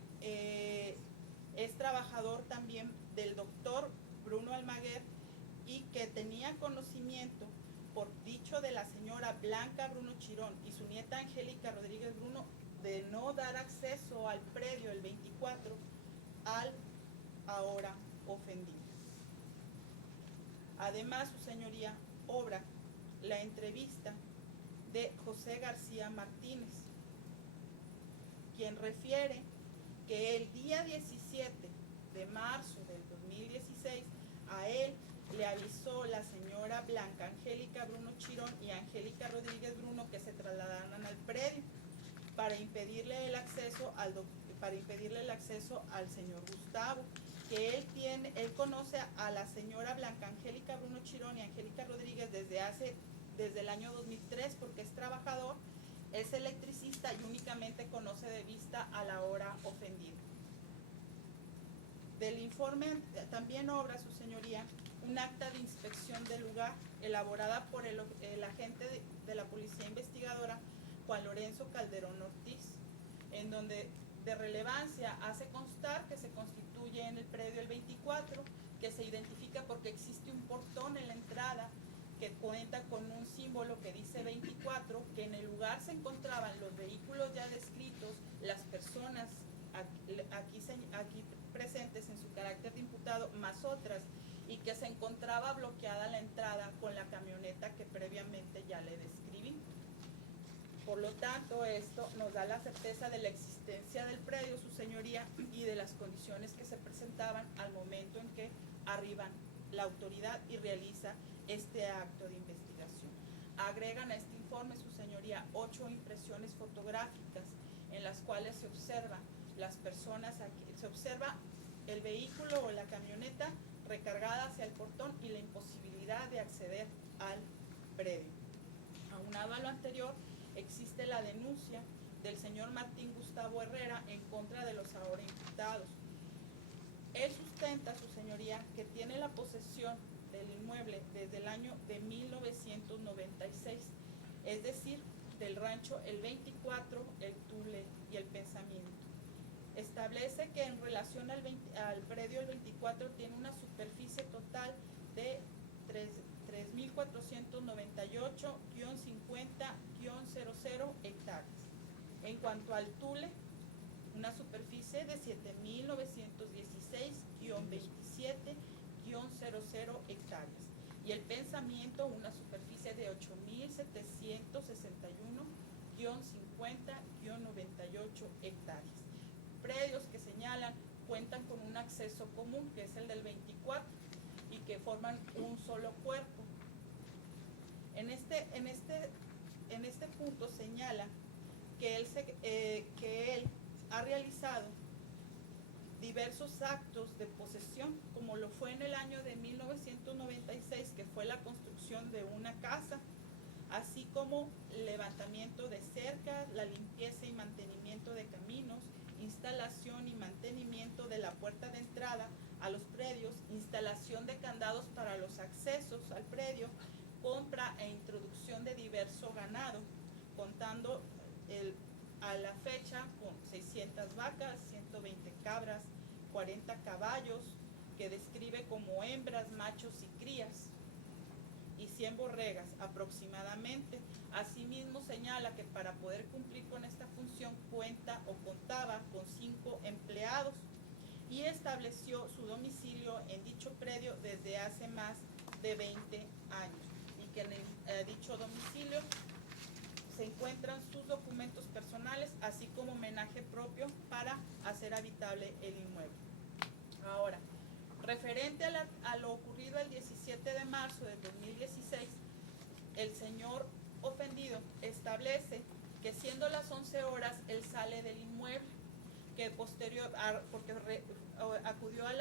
es trabajador también del doctor Bruno Almaguer, y que tenía conocimiento, por dicho de la señora Blanca Bruno Chirón y su nieta Angélica Rodríguez Bruno, de no dar acceso al predio el 24 al ahora ofendido. Además, su señoría obra la entrevista de José García Martínez, quien refiere que el día 17 de marzo del 2016 a él le avisó la señora Blanca Angélica Bruno Chirón y Angélica Rodríguez Bruno que se trasladaran al predio para impedirle el acceso al señor Gustavo, que él conoce a la señora Blanca Angélica Bruno Chirón y Angélica Rodríguez desde el año 2003, porque es trabajador, es electricista y únicamente conoce de vista a la hora ofendida. Del informe también obra, su señoría, un acta de inspección del lugar elaborada por el agente de la Policía Investigadora, Juan Lorenzo Calderón Ortiz, en donde de relevancia hace constar que se constituye en el predio el 24, que se identifica porque existe un portón en la entrada que cuenta con un símbolo que dice 24, que en el lugar se encontraban los vehículos ya descritos, las personas aquí presentes en su carácter de imputado, más otras, y que se encontraba bloqueada la entrada con la camioneta que previamente ya le describí. Por lo tanto, esto nos da la certeza de la existencia del predio, su señoría, y de las condiciones que se presentaban al momento en que arriban la autoridad y realiza este acto de investigación. Agregan a este informe, su señoría, 8 impresiones fotográficas en las cuales se observa las personas, se observa el vehículo o la camioneta recargada hacia el portón y la imposibilidad de acceder al predio. Aunado a lo anterior, existe la denuncia del señor Martín Gustavo Herrera en contra de los ahora imputados. Él sustenta, su señoría, que tiene la posesión del inmueble desde el año de 1996, es decir, del rancho El 24, El Tule y El Pensamiento. Establece que en relación al predio El 24 tiene una superficie total de 3.498-50-00 hectáreas. En cuanto al Tule, una superficie de 7.916-27-00 hectáreas. Y El Pensamiento, una superficie de 8.761-50-98 hectáreas. Predios que señalan cuentan con un acceso común, que es el del 24, y que forman un solo cuerpo. En este punto señala que él ha realizado diversos actos de posesión, como lo fue en el año de 1996, que fue la construcción de una casa, así como el levantamiento de cercas, la limpieza y mantenimiento de caminos, instalación y mantenimiento de la puerta de entrada a los predios, instalación de candados para los accesos al predio, compra e introducción de diverso ganado, contando a la fecha con 600 vacas, 120 cabras, 40 caballos, que describe como hembras, machos y crías, y 100 borregas aproximadamente. Asimismo señala que para poder cumplir con esta función cuenta o contaba con 5 empleados y estableció su domicilio en dicho predio desde hace más de 20 años, y que en dicho domicilio se encuentran sus documentos personales, así como homenaje propio para hacer habitable el inmueble. Ahora, referente a lo ocurrido el 17 de marzo del 2016, el señor ofendido establece que siendo las 11 horas él sale del inmueble, que porque acudió a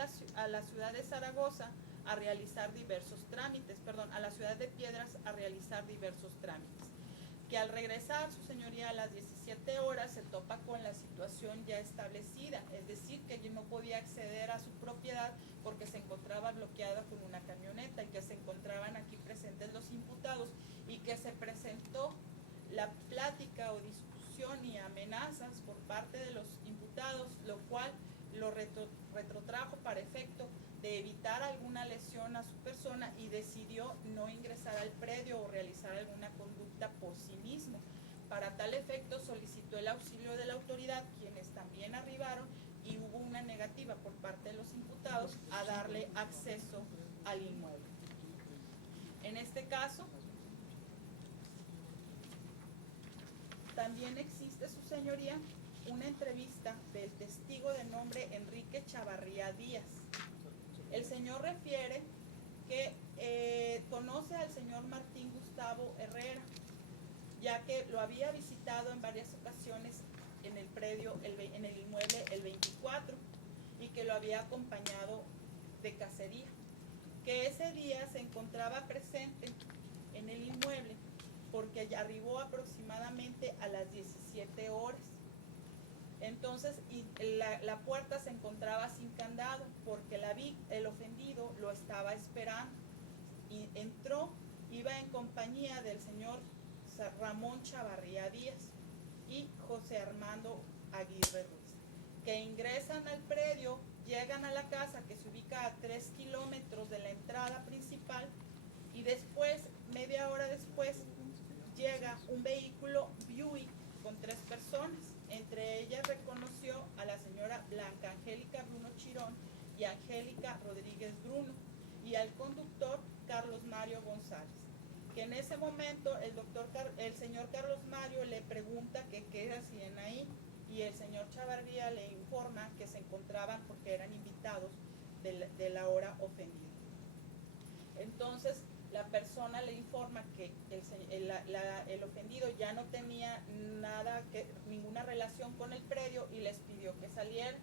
la ciudad de Zaragoza a realizar diversos trámites, a la ciudad de Piedras a realizar diversos trámites, que al regresar, su señoría, a las 17 horas se topa con la situación ya establecida, es decir, que no podía acceder a su propiedad porque se encontraba bloqueada con una camioneta, y que se encontraban aquí presentes los imputados, y que se presentó la plática o discusión y amenazas por parte de los imputados, lo cual lo retrotrajo para efecto de evitar alguna lesión a su persona, y decidió no ingresar al predio o realizar alguna conducta por sí mismo. Para tal efecto solicitó el auxilio de la autoridad, quienes también arribaron, y hubo una negativa por parte de los imputados a darle acceso al inmueble. En este caso, también existe, su señoría, una entrevista del testigo de nombre Enrique Chavarría Díaz. El señor refiere que conoce al señor Martín Gustavo Herrera, ya que lo había visitado en varias ocasiones en el predio, en el inmueble El 24, y que lo había acompañado de cacería, que ese día se encontraba presente en el inmueble porque ya arribó aproximadamente a las 17 horas. Entonces, la puerta se encontraba sin candado porque el ofendido lo estaba esperando, y entró, iba en compañía del señor Ramón Chavarría Díaz y José Armando Aguirre Ruiz, que ingresan al predio, llegan a la casa, que se ubica a 3 kilómetros de la entrada principal, y después media hora después llega un vehículo Buick con 3 personas. Entre ellas reconoció a la señora Blanca Angélica Bruno Chirón y Angélica Rodríguez Bruno, y al conductor Carlos Mario González, que en ese momento el señor Carlos Mario le pregunta que qué hacían ahí, y el señor Chavarría le informa que se encontraban porque eran invitados de la hora ofendida. Entonces la persona le informa que el ofendido ya no tenía ninguna relación con el predio y les pidió que salieran,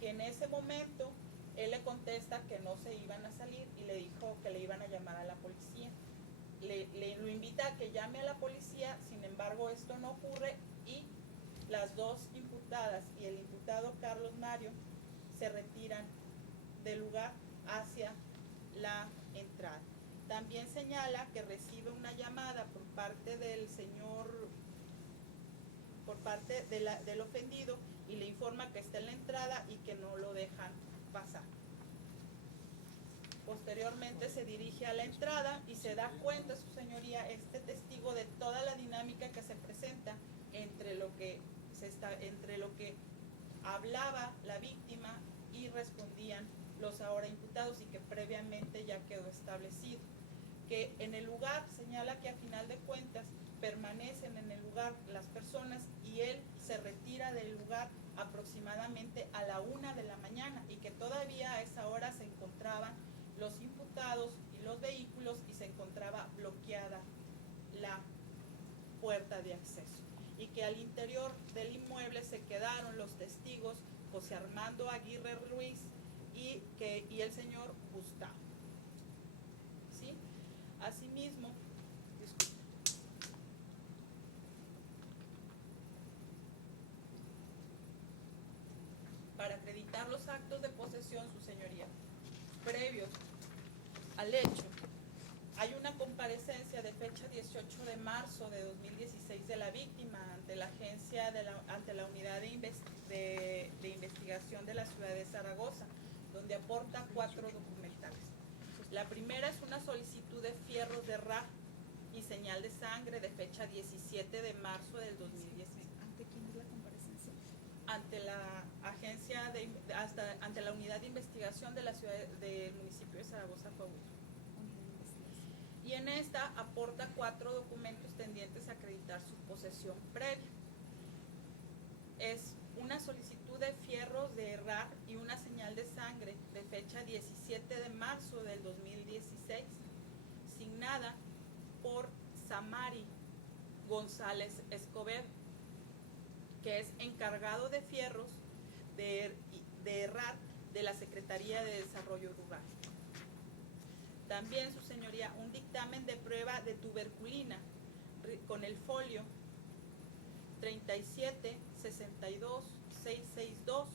que en ese momento él le contesta que no se iban a salir y le dijo que le iban a llamar a la policía. Lo invita a que llame a la policía, sin embargo esto no ocurre y las dos imputadas y el imputado Carlos Mario se retiran del lugar hacia la entrada. También señala que recibe una llamada por parte del del ofendido y le informa que está en la entrada y que no lo dejan pasar. Posteriormente se dirige a la entrada y se da cuenta, su señoría, este testigo, de toda la dinámica que se presenta entre lo que hablaba la víctima y respondían los ahora imputados, y que previamente ya quedó establecido. Que en el lugar señala que a final de cuentas permanecen en el lugar las personas y él se retira del lugar aproximadamente a la 1 de la mañana, y que todavía a esa hora se encontraban los imputados y los vehículos y se encontraba bloqueada la puerta de acceso, y que al interior del inmueble se quedaron los testigos José Armando Aguirre Ruiz y el señor Gustavo. ¿Sí? Asimismo, para acreditar los actos de posesión, su señoría, previos al hecho, hay una comparecencia de fecha 18 de marzo de 2016 de la víctima ante la agencia ante la unidad de investigación de la ciudad de Zaragoza, donde aporta 4 documentales. La primera es una solicitud de fierros de RAF y señal de sangre de fecha 17 de marzo del 2016. ¿Ante quién es la comparecencia? Ante la agencia ante la unidad de investigación de la ciudad del municipio de Zaragoza, Coahuila. Y en esta aporta 4 documentos tendientes a acreditar su posesión previa. Es una solicitud de fierros de RAR y una señal de sangre de fecha 17 de marzo del 2016, signada por Samari González Escobar, que es encargado de fierros de RAR de la Secretaría de Desarrollo Rural. También, su señoría, un dictamen de prueba de tuberculina con el folio 3762662,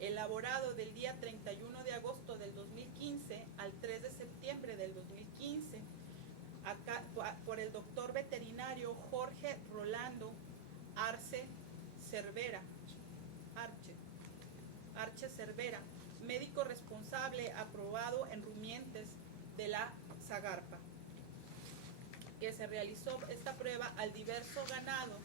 elaborado del día 31 de agosto del 2015 al 3 de septiembre del 2015, por el doctor veterinario Jorge Rolando Arce Cervera, médico responsable aprobado en Rumientes de la Zagarpa, que se realizó esta prueba al diverso ganado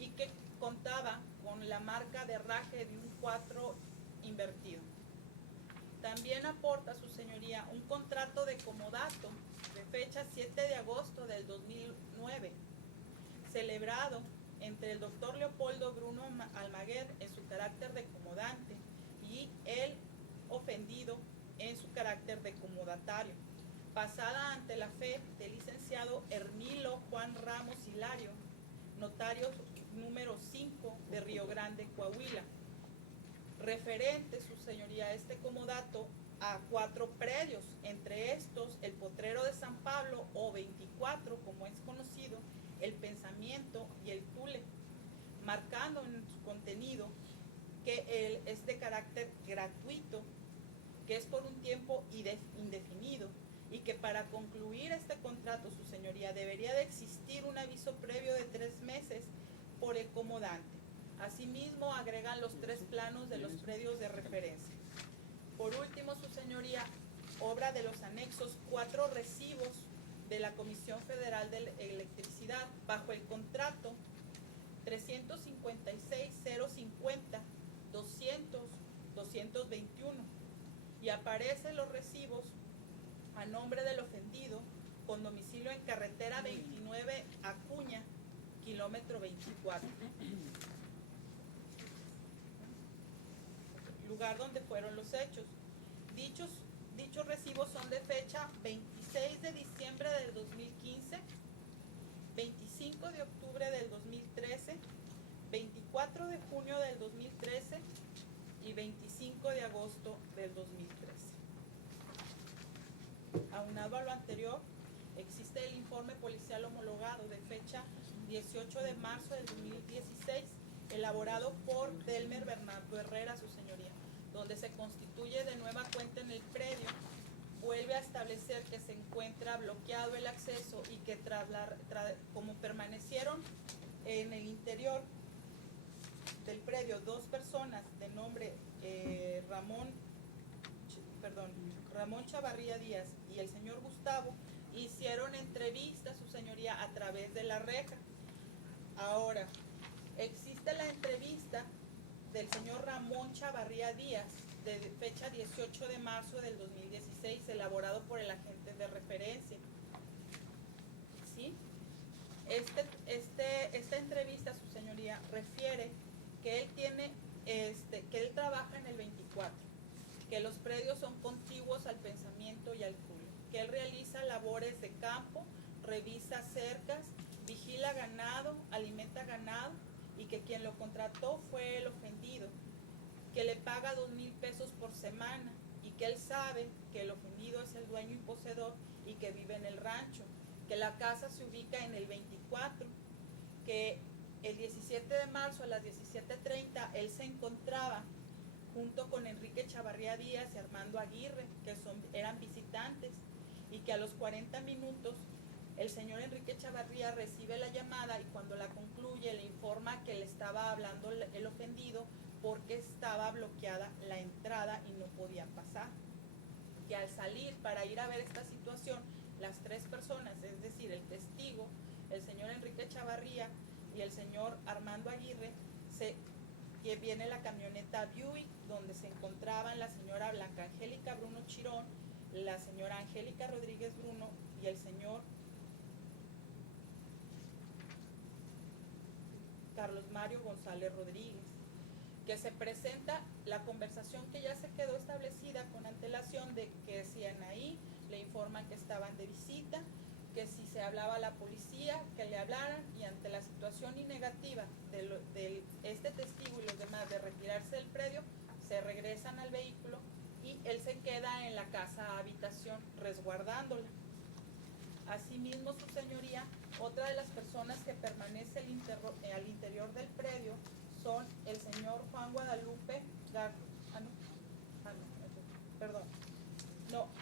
y que contaba con la marca de herraje de un 4 invertido. También aporta, su señoría, un contrato de comodato de fecha 7 de agosto del 2009, celebrado entre el doctor Leopoldo Bruno Almaguer en su carácter de comodante y el ofendido en su carácter de comodatario, pasada ante la fe del licenciado Hermilo Juan Ramos Hilario, notario número 5 de Río Grande, Coahuila, referente, su señoría, este comodato a 4 predios, entre estos el Potrero de San Pablo o 24, como es conocido, el Pensamiento y el Tule, marcando en su contenido que es de carácter gratuito, que es por un tiempo indefinido, y que para concluir este contrato, su señoría, debería de existir un aviso previo de 3 meses por el comodante. Asimismo, agregan los 3 planos de los predios de referencia. Por último, su señoría, obra de los anexos 4 recibos de la Comisión Federal de Electricidad bajo el contrato 356-050-200-221 y aparecen los recibos a nombre del ofendido con domicilio en carretera 29 Acuña, kilómetro 24. Lugar donde fueron los hechos. Dichos recibos son de fecha 26 de diciembre del 2015, 25 de octubre del 2013, 24 de junio del 2013 y 25 de agosto del 2013. Aunado a lo anterior, existe el informe policial homologado de fecha 18 de marzo del 2016, elaborado por Delmer Bernardo Herrera, su señoría, donde se constituye de nueva cuenta en el predio, vuelve a establecer que se encuentra bloqueado el acceso y que como permanecieron en el interior del predio dos personas de nombre Ramón Chavarría Díaz y el señor Gustavo, hicieron entrevista, su señoría, a través de la reja. Ahora, existe la entrevista del señor Ramón Chavarría Díaz, de fecha 18 de marzo del 2016, elaborado por el agente de referencia. ¿Sí? Esta entrevista, su señoría, refiere que él que él trabaja en el 24, que los predios son contiguos al pensamiento y al Julio, que él realiza labores de campo, revisa cercas, vigila ganado, alimenta ganado, y que quien lo contrató fue el ofendido, que le paga 2,000 pesos por semana, y que él sabe que el ofendido es el dueño y poseedor y que vive en el rancho, que la casa se ubica en el 24, que el 17 de marzo a las 17:30 él se encontraba junto con Enrique Chavarría Díaz y Armando Aguirre, que eran visitantes, y que a los 40 minutos el señor Enrique Chavarría recibe la llamada y cuando la concluye le informa que le estaba hablando el ofendido porque estaba bloqueada la entrada y no podía pasar. Que al salir para ir a ver esta situación, las tres personas, es decir, el testigo, el señor Enrique Chavarría y el señor Armando Aguirre, que viene la camioneta Buick, donde se encontraban la señora Blanca Angélica Bruno Chirón, la señora Angélica Rodríguez Bruno y el señor Carlos Mario González Rodríguez, que se presenta la conversación que ya se quedó establecida con antelación de que si Anaí le informan que estaban de visita, que si se hablaba a la policía, que le hablaran, y ante la situación negativa de este testigo y los demás de retirarse del predio, se regresan al vehículo y él se queda en la casa habitación resguardándola. Asimismo, su señoría, otra de las personas que permanece al interior del predio son el señor Juan Guadalupe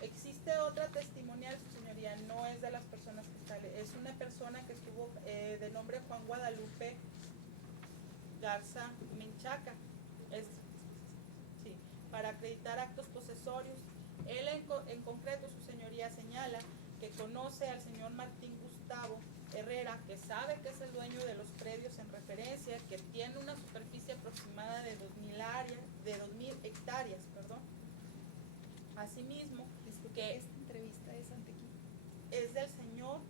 existe otra testimonial, su señoría, no es de las personas que está, es una persona que estuvo de nombre Juan Guadalupe Garza Menchaca, para acreditar actos posesorios. Él en concreto, su señoría, señala que conoce al señor Martín Gustavo Herrera, que sabe que es el dueño de los predios en referencia, que tiene una superficie aproximada de 2,000 hectáreas. Asimismo, que esta entrevista es ante quién? es del señor,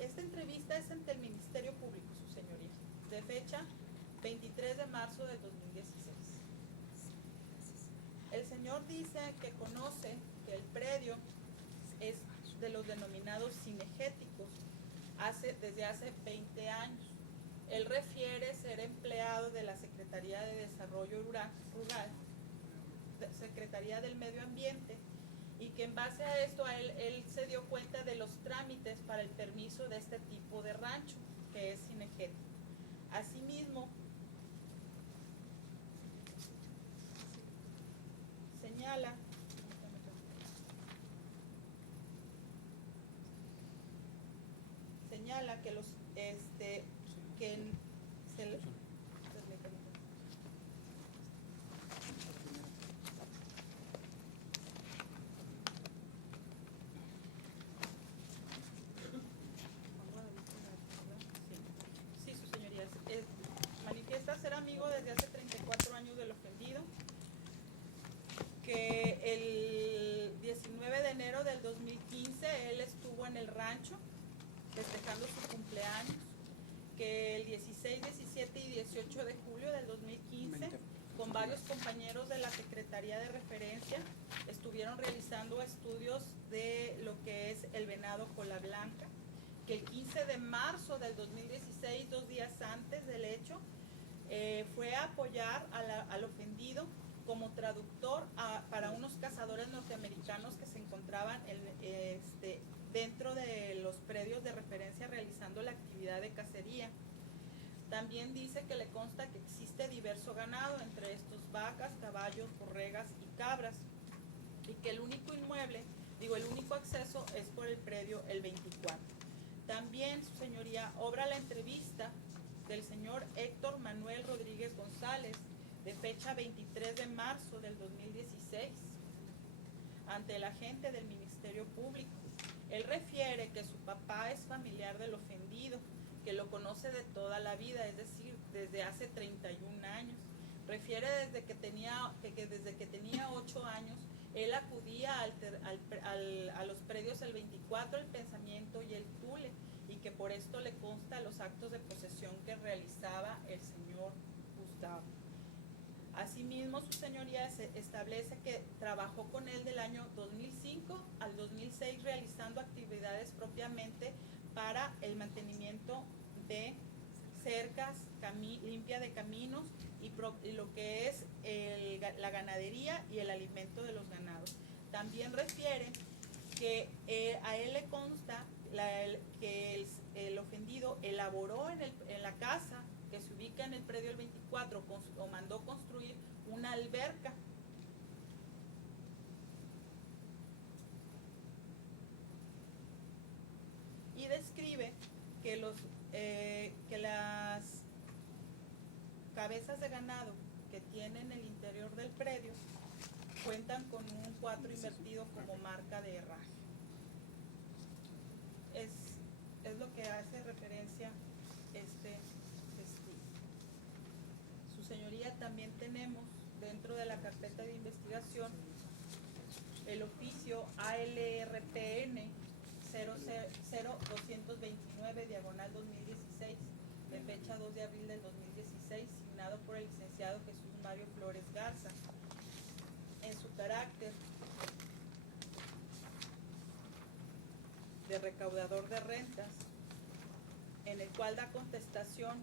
esta entrevista es ante el Ministerio Público, su señoría, de fecha 23 de marzo del 2016. El señor dice que conoce que el predio es de los denominados cinegéticos desde hace 20 años. Él refiere ser empleado de la Secretaría de Desarrollo Rural, Secretaría del Medio Ambiente, y que en base a esto él se dio cuenta de los trámites para el permiso de este tipo de rancho, que es cinegético. Asimismo, señala que el rancho festejando su cumpleaños, que el 16, 17 y 18 de julio del 2015, con varios compañeros de la Secretaría de Referencia, estuvieron realizando estudios de lo que es el venado cola blanca, que el 15 de marzo del 2016, 2 días antes del hecho, fue a apoyar al ofendido como traductor para unos cazadores norteamericanos que se encontraban dentro de los predios de referencia realizando la actividad de cacería. También dice que le consta que existe diverso ganado, entre estos vacas, caballos, borregas y cabras, y que el único el único acceso es por el predio el 24. También, su señoría, obra la entrevista del señor Héctor Manuel Rodríguez González, de fecha 23 de marzo del 2016, ante el agente del Ministerio Público. Él refiere que su papá es familiar del ofendido, que lo conoce de toda la vida, es decir, desde hace 31 años. Refiere desde que tenía 8 años, él acudía a los predios el 24, el Pensamiento y el Tule, y que por esto le consta los actos de posesión que realizaba el señor Gustavo. Asimismo, su señoría se establece que trabajó con él del año 2005 al 2006 realizando actividades propiamente para el mantenimiento de cercas, limpia de caminos y lo que es la ganadería y el alimento de los ganados. También refiere que a él le consta que el ofendido elaboró en la casa que se ubica en el predio el 24 o mandó construir una alberca. Y describe que las cabezas de ganado que tienen el interior del predio cuentan con un 4 invertido como marca de herraje. Es lo que hace referencia este testigo. Su señoría, también tenemos dentro de la carpeta de investigación el oficio ALRPN 00229 diagonal 2016 de fecha 2 de abril del 2016, signado por el licenciado Jesús Mario Flores Garza, en su carácter de recaudador de rentas, en el cual da contestación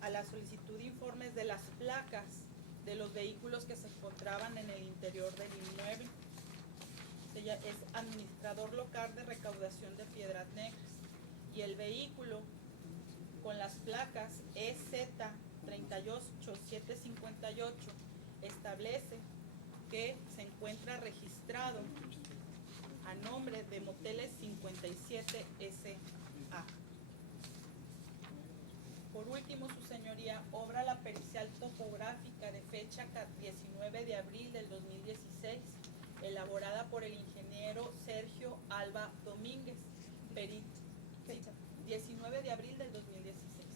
a la solicitud de informes de las placas de los vehículos que se encontraban en el interior del inmueble. Es administrador local de recaudación de Piedras Negras, y el vehículo con las placas EZ38758 establece que se encuentra registrado a nombre de Moteles 57 S.A. Por último, su señoría, obra la pericial topográfica de fecha 19 de abril del 2016, elaborada por el ingeniero Sergio Alba Domínguez, 19 de abril del 2016,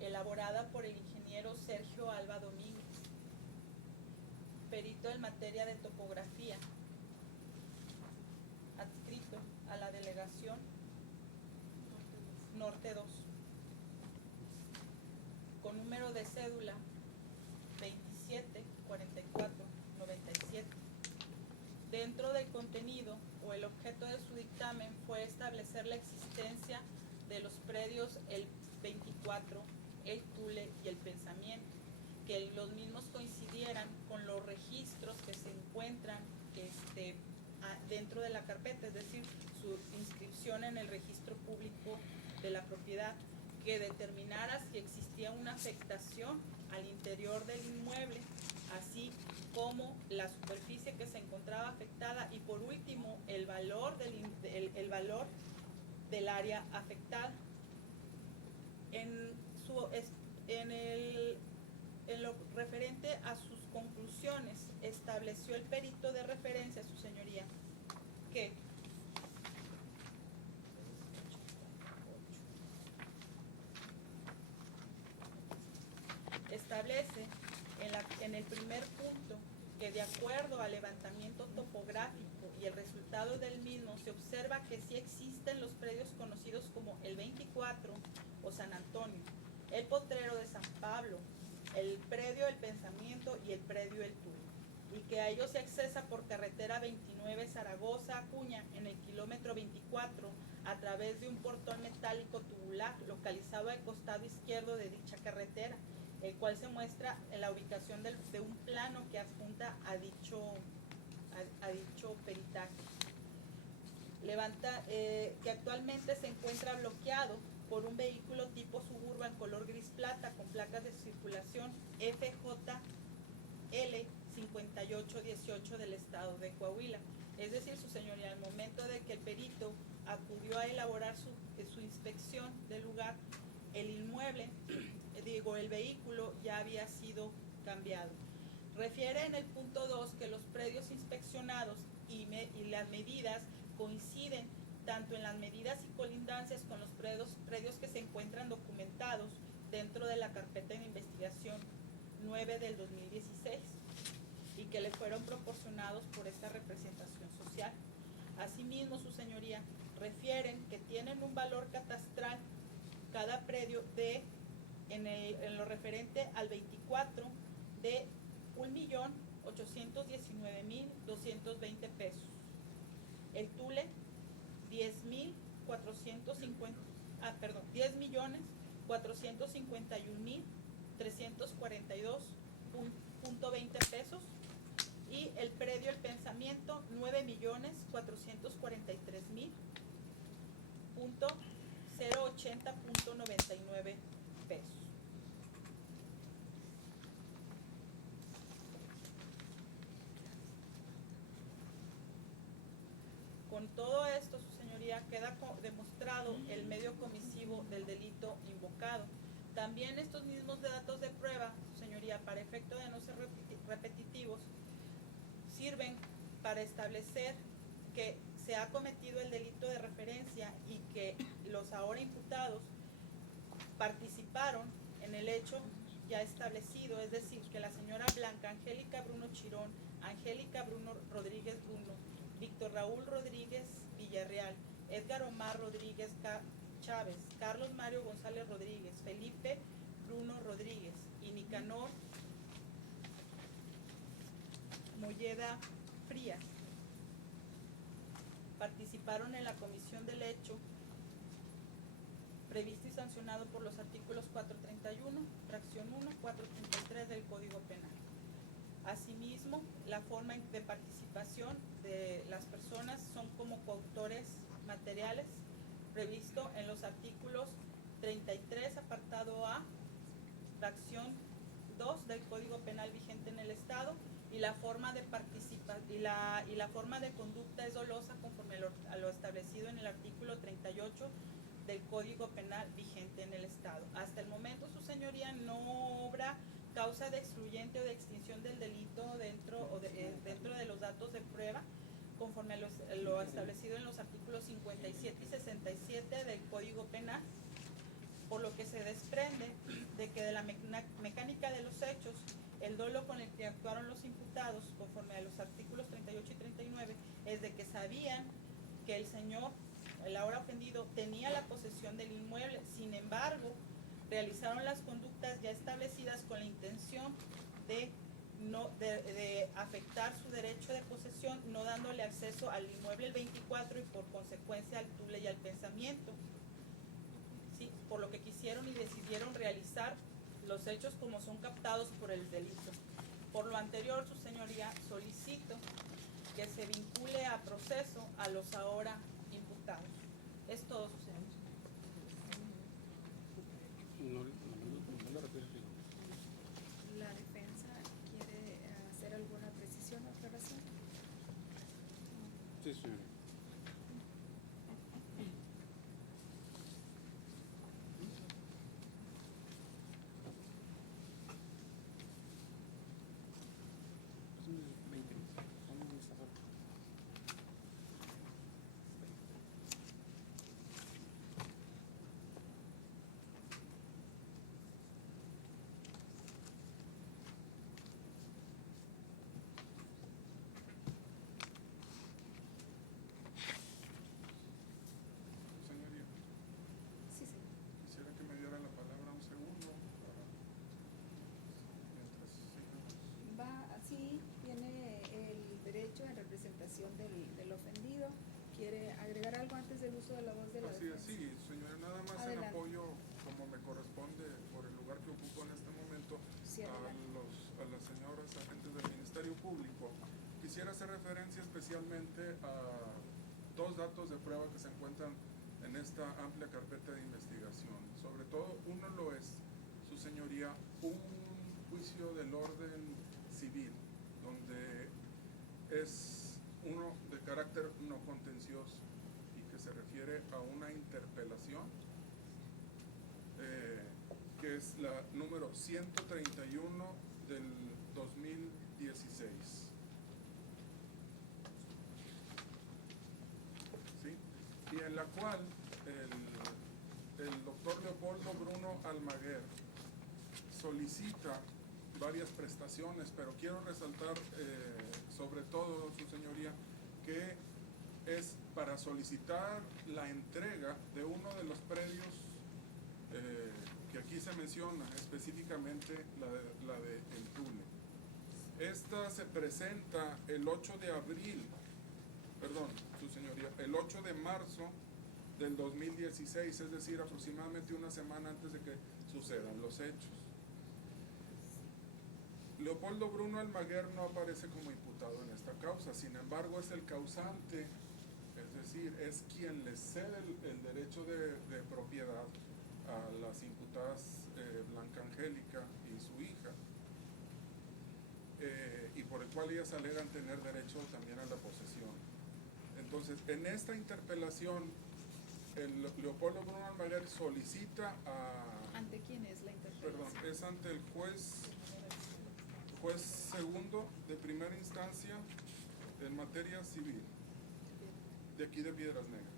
elaborada por el ingeniero Sergio Alba Domínguez, perito en materia de topografía, adscrito a la delegación Norte 2, con número de cédula 274497. Dentro del contenido o el objeto de su dictamen fue establecer la existencia de los predios el 24, el Tule y el Pensamiento, que los mismos coincidieran con los registros que se encuentran dentro de la carpeta, es decir, su inscripción en el registro público de la propiedad, que determinara si existía una afectación al interior del inmueble, así como la superficie que se encontraba afectada, y por último el valor del área afectada. En lo referente a sus conclusiones, estableció el perito de referencia, su señoría, que establece en el primer punto que, de acuerdo al levantamiento topográfico y el resultado del mismo, se observa que sí existen los predios conocidos como el 24 o San Antonio, el Potrero de San Pablo, el predio del Pensamiento y el predio El Tulo, y que a ellos se accesa por carretera 29 Zaragoza-Acuña en el kilómetro 24 a través de un portón metálico tubular localizado al costado izquierdo de dicha carretera, el cual se muestra en la ubicación de un plano que adjunta a dicho peritaje. Que actualmente se encuentra bloqueado por un vehículo tipo Suburban color gris plata con placas de circulación FJL 5818 del estado de Coahuila. Es decir, su señoría, al momento de que el perito acudió a elaborar su inspección del lugar, el inmueble, el vehículo ya había sido cambiado. Refiere en el punto 2 que los predios inspeccionados y las medidas coinciden tanto en las medidas y colindancias con los predios que se encuentran documentados dentro de la carpeta de investigación 9 del 2016 y que le fueron proporcionados por esta representación social. Asimismo, su señoría, refieren que tienen un valor catastral cada predio en lo referente al 24 de 1.819.220 pesos. El Tule 10.451.342.20 pesos. Y el predio El Pensamiento 9.433.080.99 pesos. Con todo esto, su señoría, queda demostrado el medio comisivo del delito invocado. También estos mismos datos de prueba, su señoría, para efecto de no ser repetitivos, sirven para establecer que se ha cometido el delito de referencia y que los ahora imputados participaron en el hecho ya establecido, es decir, que la señora Blanca Angélica Bruno Chirón, Angélica Bruno Rodríguez Bruno, Víctor Raúl Rodríguez Villarreal, Edgar Omar Rodríguez Chávez, Carlos Mario González Rodríguez, Felipe Bruno Rodríguez y Nicanor Molleda Frías participaron en la comisión del hecho previsto y sancionado por los artículos 431, fracción 1, 433 del Código Penal. Asimismo, la forma de participación de las personas son como coautores materiales, previsto en los artículos 33, apartado A, fracción 2 del Código Penal vigente en el Estado, y la forma de y la forma de conducta es dolosa conforme a lo establecido en el artículo 38 del Código Penal vigente en el Estado. Hasta el momento, su señoría, no obra causa de excluyente o de extinción del delito dentro de los datos de prueba, conforme a lo establecido en los artículos 57 y 67 del Código Penal, por lo que se desprende de que de la mecánica de los hechos, el dolo con el que actuaron los imputados, conforme a los artículos 38 y 39, es de que sabían que el señor, el ahora ofendido, tenía la posesión del inmueble. Sin embargo, realizaron las conductas ya establecidas con la intención de afectar su derecho de posesión, no dándole acceso al inmueble el 24 y por consecuencia al Tule y al Pensamiento. Sí, por lo que quisieron y decidieron realizar los hechos como son captados por el delito. Por lo anterior, su señoría, solicito que se vincule a proceso a los ahora imputados. Es todo, su señoría. ¿La defensa quiere hacer alguna precisión o aclaración? Sí, señora. quisiera hacer referencia especialmente a dos datos de prueba que se encuentran en esta amplia carpeta de investigación. Sobre todo, uno lo es, su señoría, un juicio del orden civil, donde es uno de carácter no contencioso y que se refiere a una interpelación, que es la número 131 del 2016. ¿Sí? Y en la cual el doctor Leopoldo Bruno Almaguer solicita varias prestaciones, pero quiero resaltar sobre todo, su señoría, que es para solicitar la entrega de uno de los predios que aquí se menciona, específicamente la de El Tule. Esta se presenta el 8 de abril, perdón, su señoría, el 8 de marzo del 2016, es decir, aproximadamente una semana antes de que sucedan los hechos. Leopoldo Bruno Almaguer no aparece como imputado en esta causa, sin embargo es el causante, es decir, es quien le cede el derecho de propiedad a las imputadas Blanca Angélica y su hija, y por el cual ellas alegan tener derecho también a la posesión. Entonces, en esta interpelación, el Leopoldo Bruno Almaguer solicita a... ¿Ante quién es la interpelación? Perdón, es ante el juez segundo de primera instancia en materia civil, de aquí de Piedras Negras.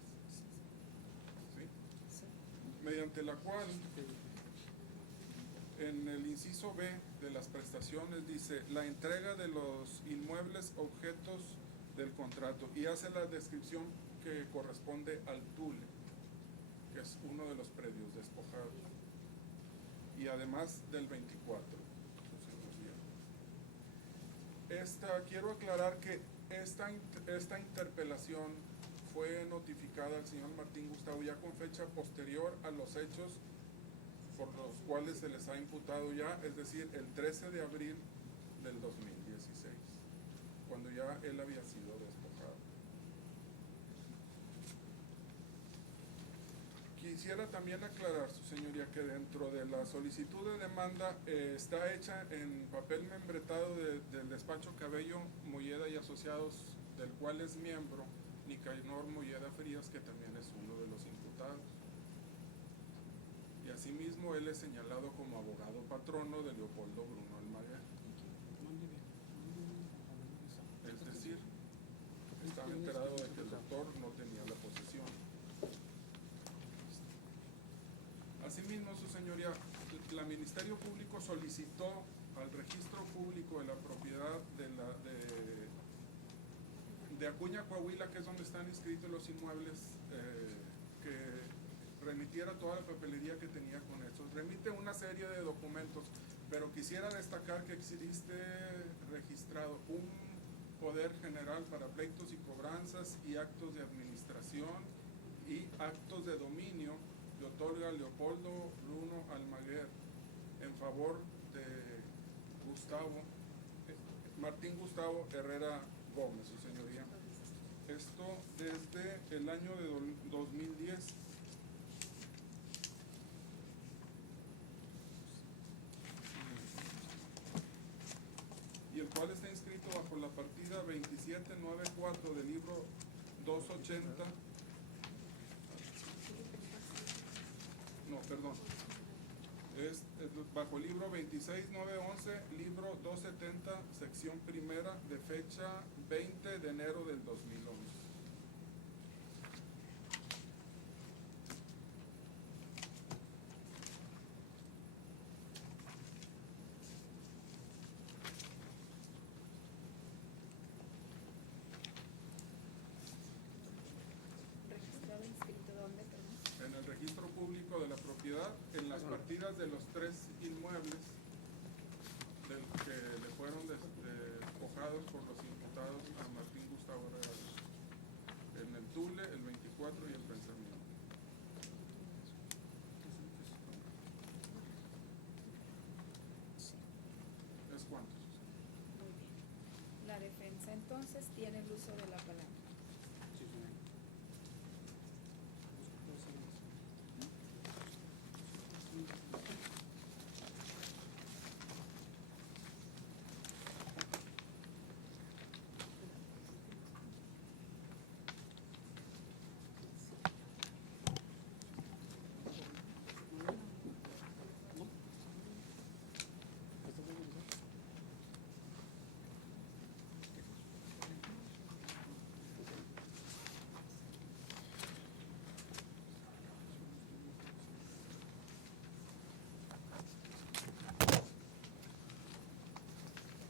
¿Sí? Sí. Mediante la cual, en el inciso B de las prestaciones dice la entrega de los inmuebles objetos del contrato y hace la descripción que corresponde al Tule, que es uno de los predios despojados, y además del 24. Quiero aclarar que esta interpelación fue notificada al señor Martín Gustavo ya con fecha posterior a los hechos por los cuales se les ha imputado ya, es decir, el 13 de abril del 2016, cuando ya él había sido despojado. Quisiera también aclarar, su señoría, que dentro de la solicitud de demanda está hecha en papel membretado del despacho Cabello, Molleda y Asociados, del cual es miembro Nicanor Molleda Frías, que también es uno de los imputados. Y asimismo él es señalado como abogado patrono de Leopoldo Bruno Almaguer. Es decir, estaba enterado de que el doctor no tenía la posesión. Asimismo, su señoría, el Ministerio Público solicitó al registro público de la propiedad de Acuña, Coahuila, que es donde están inscritos los inmuebles, que remitiera toda la papelería que tenía con estos. Remite una serie de documentos, pero quisiera destacar que existe registrado un poder general para pleitos y cobranzas y actos de administración y actos de dominio le otorga Leopoldo Bruno Almaguer en favor de Martín Gustavo Herrera Gómez, su señoría. Esto desde el año de 2010. Y el cual está inscrito bajo la partida 2794 del libro 280. No, perdón. Es bajo el libro 26911, libro 270, sección primera, de fecha 20 de enero del 2011. ¿Registrado, inscrito dónde, perdón? En el registro público de la propiedad, en las partidas de los 3 inmuebles del que le fueron despojados por los imputados a Martín Gustavo Herrera, en el Tule, el 24 y el Pensamiento. ¿Es cuántos? Muy bien. La defensa entonces entonces tiene el uso de la palabra. Sí, señora.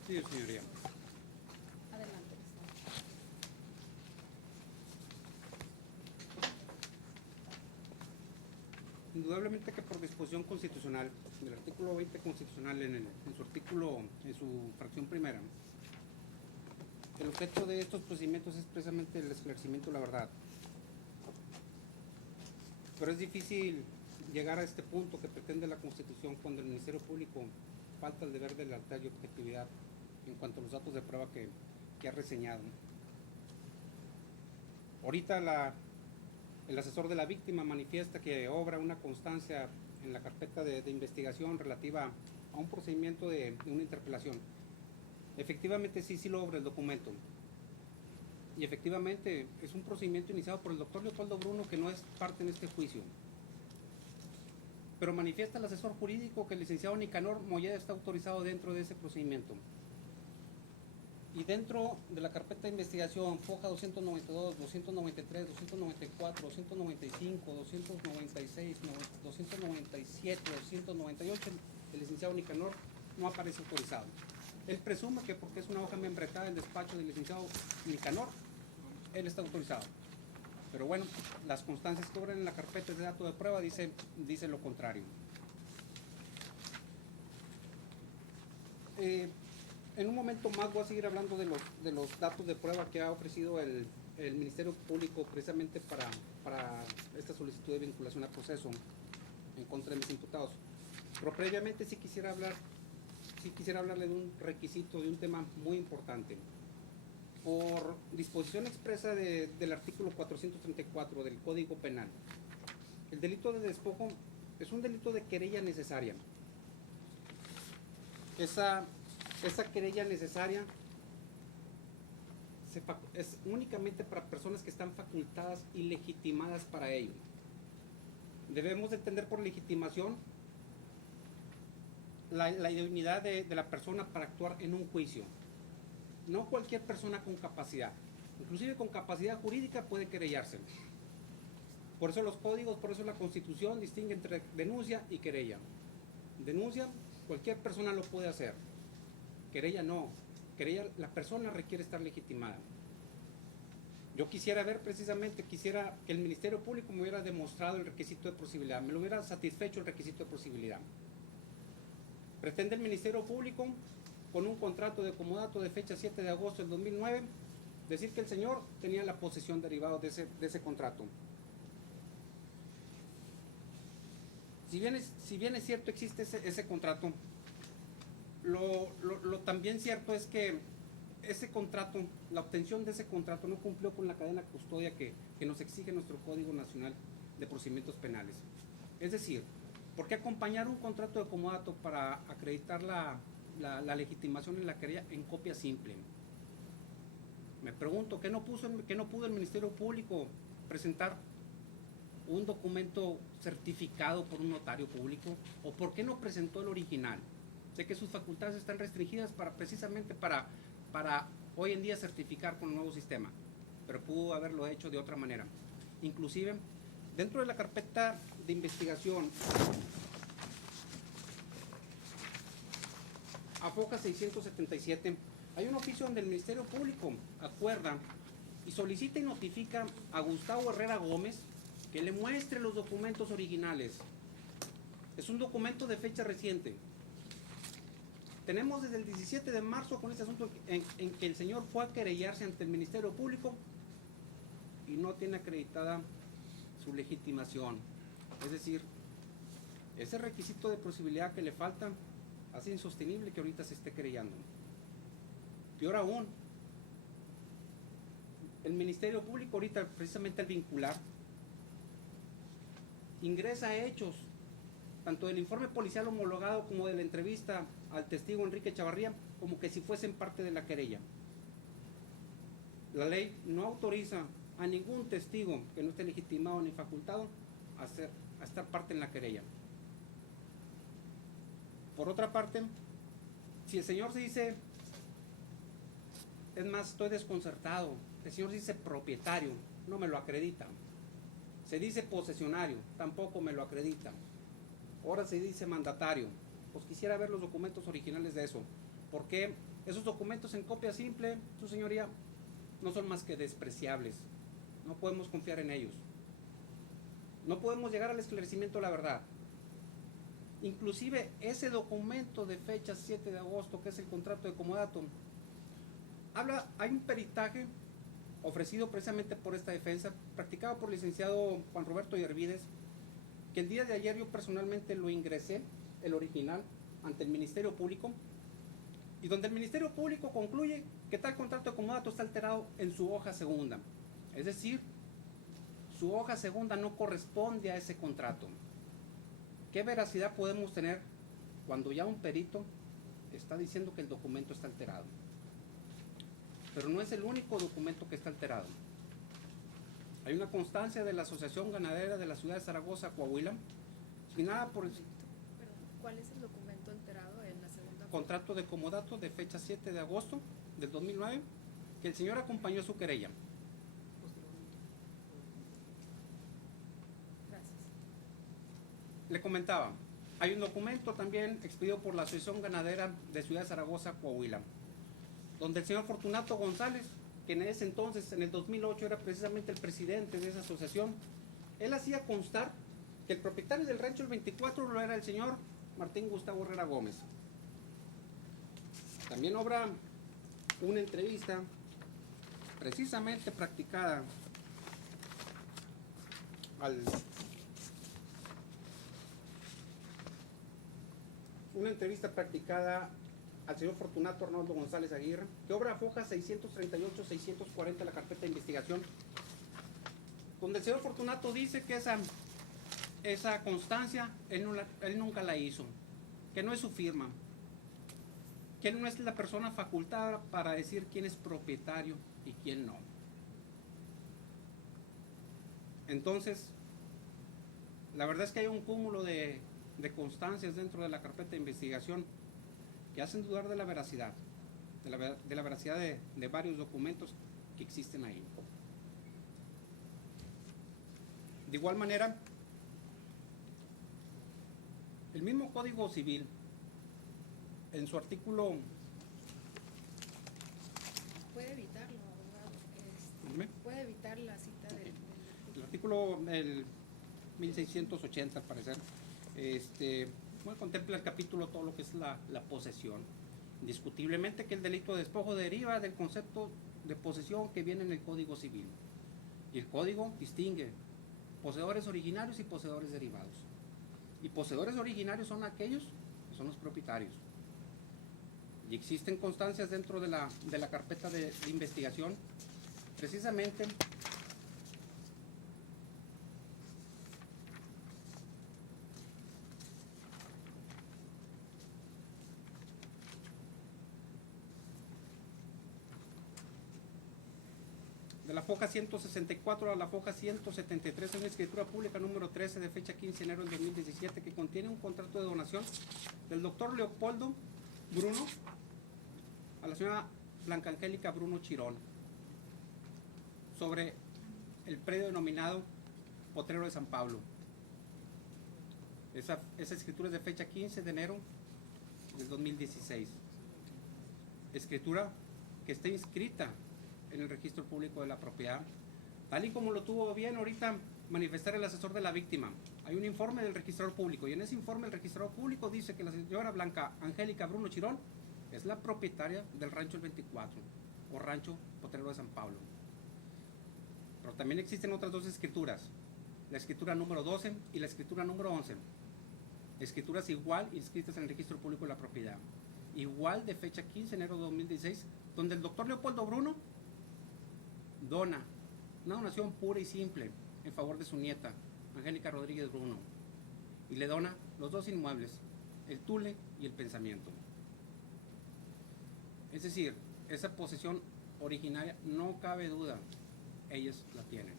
Sí, señoría. Adelante, licenciado. Indudablemente que por disposición constitucional, del artículo 20 constitucional en su artículo, en su fracción primera, el objeto de estos procedimientos es precisamente el esclarecimiento de la verdad. Pero es difícil llegar a este punto que pretende la Constitución cuando el Ministerio Público falta el deber de lealtad y objetividad en cuanto a los datos de prueba que ha reseñado. Ahorita el asesor de la víctima manifiesta que obra una constancia en la carpeta de investigación relativa a un procedimiento de una interpelación. Efectivamente sí lo obra el documento. Y efectivamente es un procedimiento iniciado por el doctor Leopoldo Bruno que no es parte en este juicio. Pero manifiesta el asesor jurídico que el licenciado Nicanor Molleda está autorizado dentro de ese procedimiento. Y dentro de la carpeta de investigación, foja 292, 293, 294, 295, 296, 297, 298, el licenciado Nicanor no aparece autorizado. Él presume que porque es una hoja membretada del despacho del licenciado Nicanor, él está autorizado. Pero bueno, las constancias que obran en la carpeta de datos de prueba dice lo contrario. En un momento más voy a seguir hablando de los datos de prueba que ha ofrecido el Ministerio Público precisamente para esta solicitud de vinculación a proceso en contra de mis imputados. Pero previamente sí quisiera hablarle de un requisito, de un tema muy importante. Por disposición expresa del artículo 434 del Código Penal, el delito de despojo es un delito de querella necesaria. Esa querella necesaria es únicamente para personas que están facultadas y legitimadas para ello. Debemos de entender por legitimación la idoneidad de la persona para actuar en un juicio. No cualquier persona con capacidad, inclusive con capacidad jurídica puede querellarse. Por eso los códigos, por eso la Constitución distingue entre denuncia y querella. Denuncia, cualquier persona lo puede hacer. Querella no. Querella, la persona requiere estar legitimada. Yo quisiera que el Ministerio Público me hubiera demostrado el requisito de posibilidad, me lo hubiera satisfecho el requisito de posibilidad. Pretende el Ministerio Público, con un contrato de comodato de fecha 7 de agosto del 2009, decir que el señor tenía la posesión derivada de ese contrato. Si bien es cierto existe ese contrato, lo también cierto es que ese contrato, la obtención de ese contrato no cumplió con la cadena custodia que nos exige nuestro Código Nacional de Procedimientos Penales. Es decir, ¿por qué acompañar un contrato de comodato para acreditar la legitimación en la querella en copia simple? Me pregunto, ¿qué no pudo el Ministerio Público presentar un documento certificado por un notario público? ¿O por qué no presentó el original? Sé que sus facultades están restringidas precisamente para hoy en día certificar con el nuevo sistema, pero pudo haberlo hecho de otra manera. Inclusive, dentro de la carpeta de investigación, a foja 677, hay un oficio donde el Ministerio Público acuerda y solicita y notifica a Gustavo Herrera Gómez que le muestre los documentos originales. Es un documento de fecha reciente. Tenemos desde el 17 de marzo con este asunto en que el señor fue a querellarse ante el Ministerio Público y no tiene acreditada su legitimación. Es decir, ese requisito de posibilidad que le falta hace insostenible que ahorita se esté querellando. Peor aún, el Ministerio Público ahorita, precisamente el vincular, ingresa hechos, tanto del informe policial homologado como de la entrevista al testigo Enrique Chavarría, como que si fuesen parte de la querella. La ley no autoriza a ningún testigo que no esté legitimado ni facultado a estar parte en la querella. Por otra parte, si el señor se dice, es más, estoy desconcertado, el señor dice propietario, no me lo acredita. Se dice posesionario, tampoco me lo acredita. Ahora se dice mandatario. Pues quisiera ver los documentos originales de eso, porque esos documentos en copia simple, su señoría, no son más que despreciables. No podemos confiar en ellos. No podemos llegar al esclarecimiento de la verdad. Inclusive ese documento de fecha 7 de agosto, que es el contrato de comodato, hay un peritaje ofrecido precisamente por esta defensa, practicado por el licenciado Juan Roberto Yervides, que el día de ayer yo personalmente lo ingresé, el original, ante el Ministerio Público, y donde el Ministerio Público concluye que tal contrato de comodato está alterado en su hoja segunda. Es decir, su hoja segunda no corresponde a ese contrato. ¿Qué veracidad podemos tener cuando ya un perito está diciendo que el documento está alterado? Pero no es el único documento que está alterado. Hay una constancia de la Asociación Ganadera de la ciudad de Zaragoza, Coahuila, signada por el Perdón, ¿cuál es el documento alterado en la segunda? contrato de comodato de fecha 7 de agosto del 2009, que el señor acompañó su querella. Gracias. Le comentaba, hay un documento también expedido por la Asociación Ganadera de Ciudad de Zaragoza, Coahuila, donde el señor Fortunato González, que en ese entonces, en el 2008, era precisamente el presidente de esa asociación, él hacía constar que el propietario del rancho El 24 lo era el señor Martín Gustavo Herrera Gómez. También obra una entrevista precisamente practicada al señor Fortunato Arnoldo González Aguirre, que obra foja 638-640 de la carpeta de investigación, donde el señor Fortunato dice que esa constancia él nunca la hizo, que no es su firma, que él no es la persona facultada para decir quién es propietario y quién no. Entonces, la verdad es que hay un cúmulo de constancias dentro de la carpeta de investigación que hacen dudar de la veracidad, de la veracidad de varios documentos que existen ahí. De igual manera, el mismo Código Civil, en su artículo... ¿Puede evitarlo, abogado? Dígame. ¿Puede evitar la cita del El artículo 1680, al parecer, bueno, contempla el capítulo todo lo que es la posesión. Indiscutiblemente que el delito de despojo deriva del concepto de posesión que viene en el Código Civil. Y el Código distingue poseedores originarios y poseedores derivados. Y poseedores originarios son aquellos que son los propietarios. Y existen constancias dentro de la carpeta de investigación, precisamente de la foja 164 a la foja 173, es una escritura pública número 13 de fecha 15 de enero del 2017 que contiene un contrato de donación del doctor Leopoldo Bruno a la señora Blanca Angélica Bruno Chirón sobre el predio denominado Potrero de San Pablo. Esa escritura es de fecha 15 de enero del 2016. Escritura que está inscrita en el registro público de la propiedad, tal y como lo tuvo bien ahorita manifestar el asesor de la víctima. Hay un informe del registrador público y en ese informe el registrador público dice que la señora Blanca Angélica Bruno Chirón es la propietaria del rancho El 24 o rancho Potrero de San Pablo. Pero también existen otras dos escrituras, la escritura número 12 y la escritura número 11, escrituras igual inscritas en el registro público de la propiedad, igual de fecha 15 de enero de 2016, donde el doctor Leopoldo Bruno dona una donación pura y simple en favor de su nieta, Angélica Rodríguez Bruno, y le dona los dos inmuebles, el Tule y el Pensamiento. Es decir, esa posesión originaria, no cabe duda, ellos la tienen.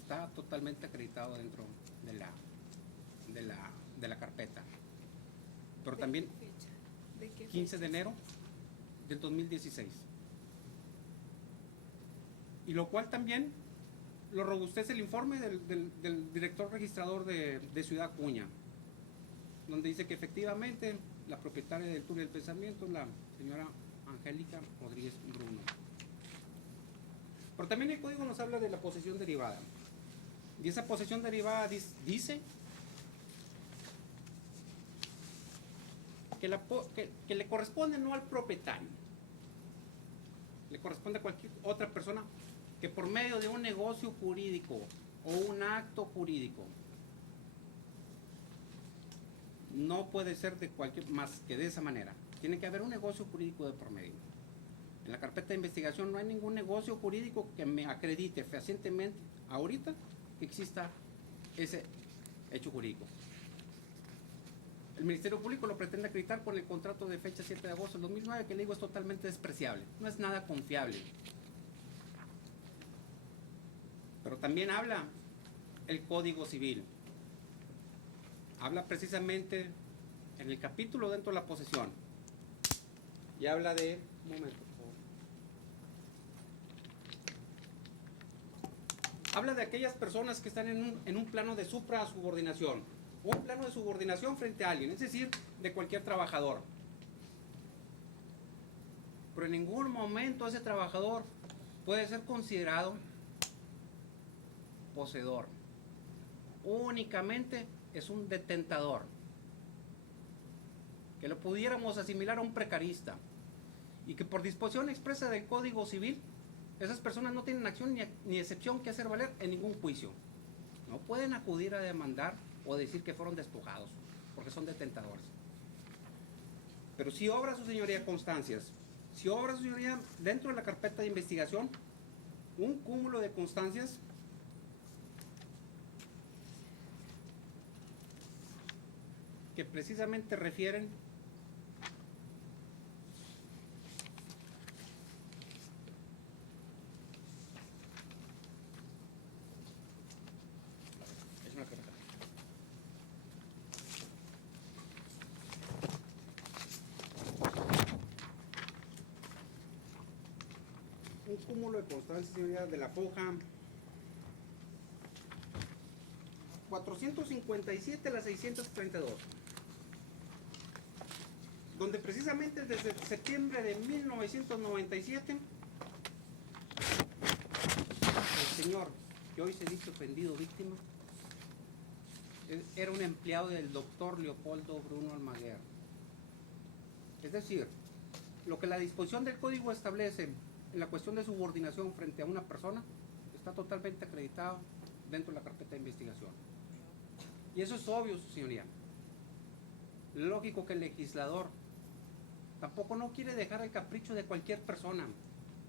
Está totalmente acreditado dentro de la carpeta. Pero también, ¿De qué 15 de fecha? enero del 2016. Y lo cual también lo robustece el informe del director registrador de Ciudad Acuña, donde dice que efectivamente la propietaria del Tule del Pensamiento es la señora Angélica Rodríguez Bruno. Pero también el código nos habla de la posesión derivada. Y esa posesión derivada dice que le corresponde no al propietario, le corresponde a cualquier otra persona que por medio de un negocio jurídico o un acto jurídico, no puede ser de cualquier más que de esa manera. Tiene que haber un negocio jurídico de por medio. En la carpeta de investigación no hay ningún negocio jurídico que me acredite fehacientemente ahorita que exista ese hecho jurídico. El Ministerio Público lo pretende acreditar por el contrato de fecha 7 de agosto del 2009, que le digo es totalmente despreciable, no es nada confiable. Pero también habla el Código Civil. Habla precisamente en el capítulo dentro de la posesión. Y habla de... Un momento, por favor. Habla de aquellas personas que están en un plano de supra-subordinación. Un plano de subordinación frente a alguien, es decir, de cualquier trabajador. Pero en ningún momento ese trabajador puede ser considerado poseedor. Únicamente es un detentador, que lo pudiéramos asimilar a un precarista, y que por disposición expresa del Código Civil, esas personas no tienen acción ni excepción que hacer valer en ningún juicio. No pueden acudir a demandar o decir que fueron despojados, porque son detentadores. Pero si obra su señoría constancias, si obra su señoría dentro de la carpeta de investigación, un cúmulo de constancias que precisamente refieren un cúmulo de constancias, señoría, de la foja 457 a la 632, donde precisamente desde septiembre de 1997 el señor que hoy se dice ofendido víctima era un empleado del doctor Leopoldo Bruno Almaguer. Es decir, lo que la disposición del código establece en la cuestión de subordinación frente a una persona está totalmente acreditado dentro de la carpeta de investigación. Y eso es obvio, su señoría. Lógico que el legislador tampoco no quiere dejar el capricho de cualquier persona,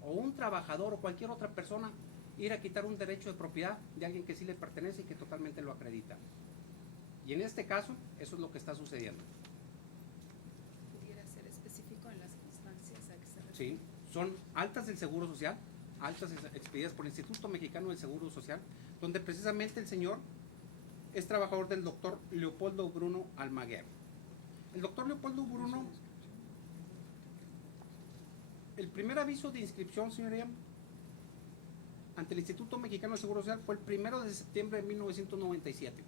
o un trabajador o cualquier otra persona, ir a quitar un derecho de propiedad de alguien que sí le pertenece y que totalmente lo acredita. Y en este caso, eso es lo que está sucediendo. ¿Pudiera ser específico en las constancias a que se refiere? Sí, son altas del Seguro Social, altas expedidas por el Instituto Mexicano del Seguro Social, donde precisamente el señor es trabajador del doctor Leopoldo Bruno Almaguer. El doctor Leopoldo Bruno, el primer aviso de inscripción, señoría, ante el Instituto Mexicano del Seguro Social fue el 1 de septiembre de 1997.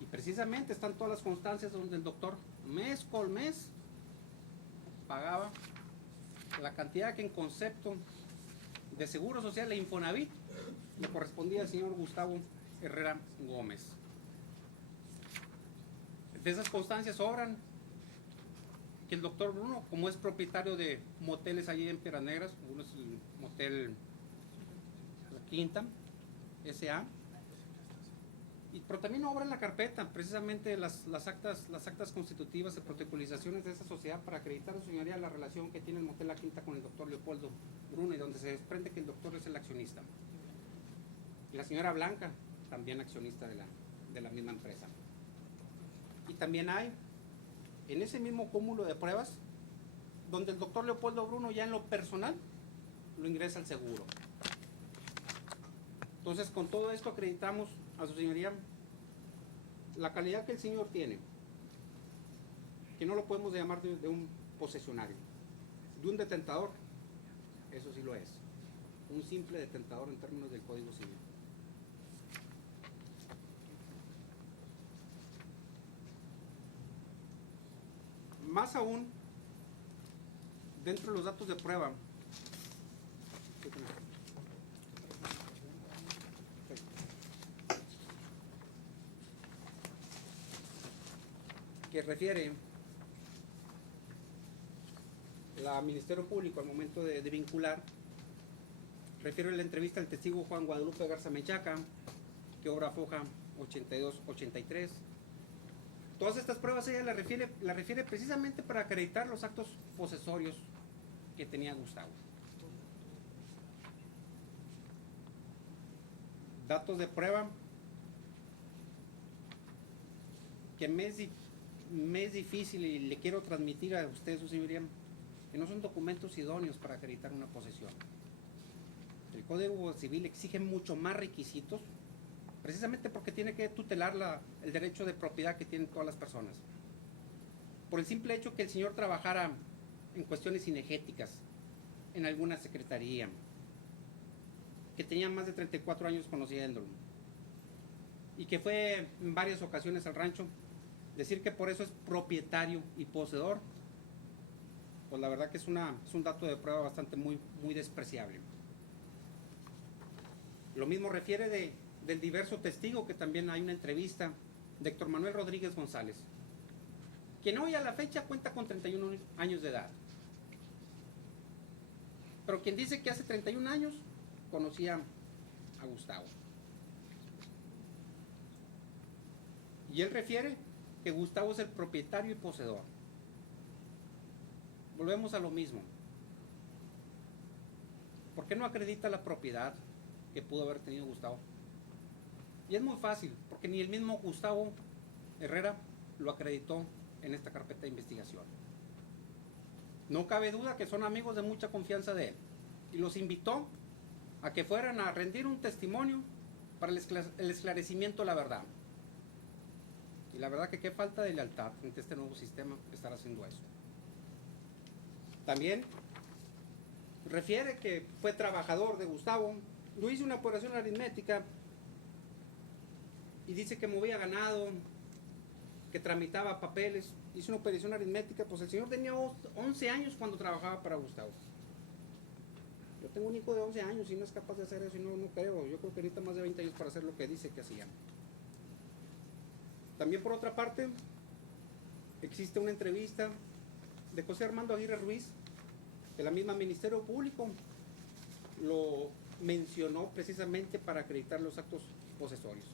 Y precisamente están todas las constancias donde el doctor mes con mes pagaba la cantidad que en concepto de Seguro Social e Infonavit le correspondía al señor Gustavo Herrera Gómez. De esas constancias sobran que el doctor Bruno, como es propietario de moteles allí en Piedras Negras, uno es el motel La Quinta, S.A., pero también obra en la carpeta, precisamente las actas constitutivas de protocolizaciones de esa sociedad para acreditar a su señoría la relación que tiene el Motel La Quinta con el doctor Leopoldo Bruno, y donde se desprende que el doctor es el accionista. Y la señora Blanca, también accionista de la misma empresa. Y también hay, en ese mismo cúmulo de pruebas, donde el doctor Leopoldo Bruno ya en lo personal lo ingresa al seguro. Entonces, con todo esto acreditamos a su señoría la calidad que el señor tiene, que no lo podemos llamar de un posesionario, de un detentador, eso sí lo es, un simple detentador en términos del Código Civil. Más aún, dentro de los datos de prueba, que refiere la Ministerio Público al momento de vincular, refiere la entrevista al testigo Juan Guadalupe Garza Menchaca, que obra foja 82-83. Todas estas pruebas ella la refiere precisamente para acreditar los actos posesorios que tenía Gustavo. Datos de prueba que me es difícil y le quiero transmitir a usted, su señoría, que no son documentos idóneos para acreditar una posesión. El Código Civil exige mucho más requisitos, precisamente porque tiene que tutelar el derecho de propiedad que tienen todas las personas. Por el simple hecho que el señor trabajara en cuestiones cinegéticas, en alguna secretaría, que tenía más de 34 años conociéndolo, y que fue en varias ocasiones al rancho, decir que por eso es propietario y poseedor, pues la verdad que es un dato de prueba bastante muy despreciable. Lo mismo refiere del diverso testigo, que también hay una entrevista de Héctor Manuel Rodríguez González, quien hoy a la fecha cuenta con 31 años de edad, pero quien dice que hace 31 años conocía a Gustavo. Y él refiere que Gustavo es el propietario y poseedor. Volvemos a lo mismo. ¿Por qué no acredita la propiedad que pudo haber tenido Gustavo? Y es muy fácil, porque ni el mismo Gustavo Herrera lo acreditó en esta carpeta de investigación. No cabe duda que son amigos de mucha confianza de él, y los invitó a que fueran a rendir un testimonio para el esclarecimiento de la verdad. Y la verdad que qué falta de lealtad frente a este nuevo sistema estar haciendo eso. También refiere que fue trabajador de Gustavo. Yo hice una operación aritmética y dice que movía ganado, que tramitaba papeles. Hice una operación aritmética, pues el señor tenía 11 años cuando trabajaba para Gustavo. Yo tengo un hijo de 11 años y no es capaz de hacer eso, y no creo. Yo creo que necesita más de 20 años para hacer lo que dice que hacía. También, por otra parte, existe una entrevista de José Armando Aguirre Ruiz, que la misma Ministerio Público lo mencionó precisamente para acreditar los actos posesorios.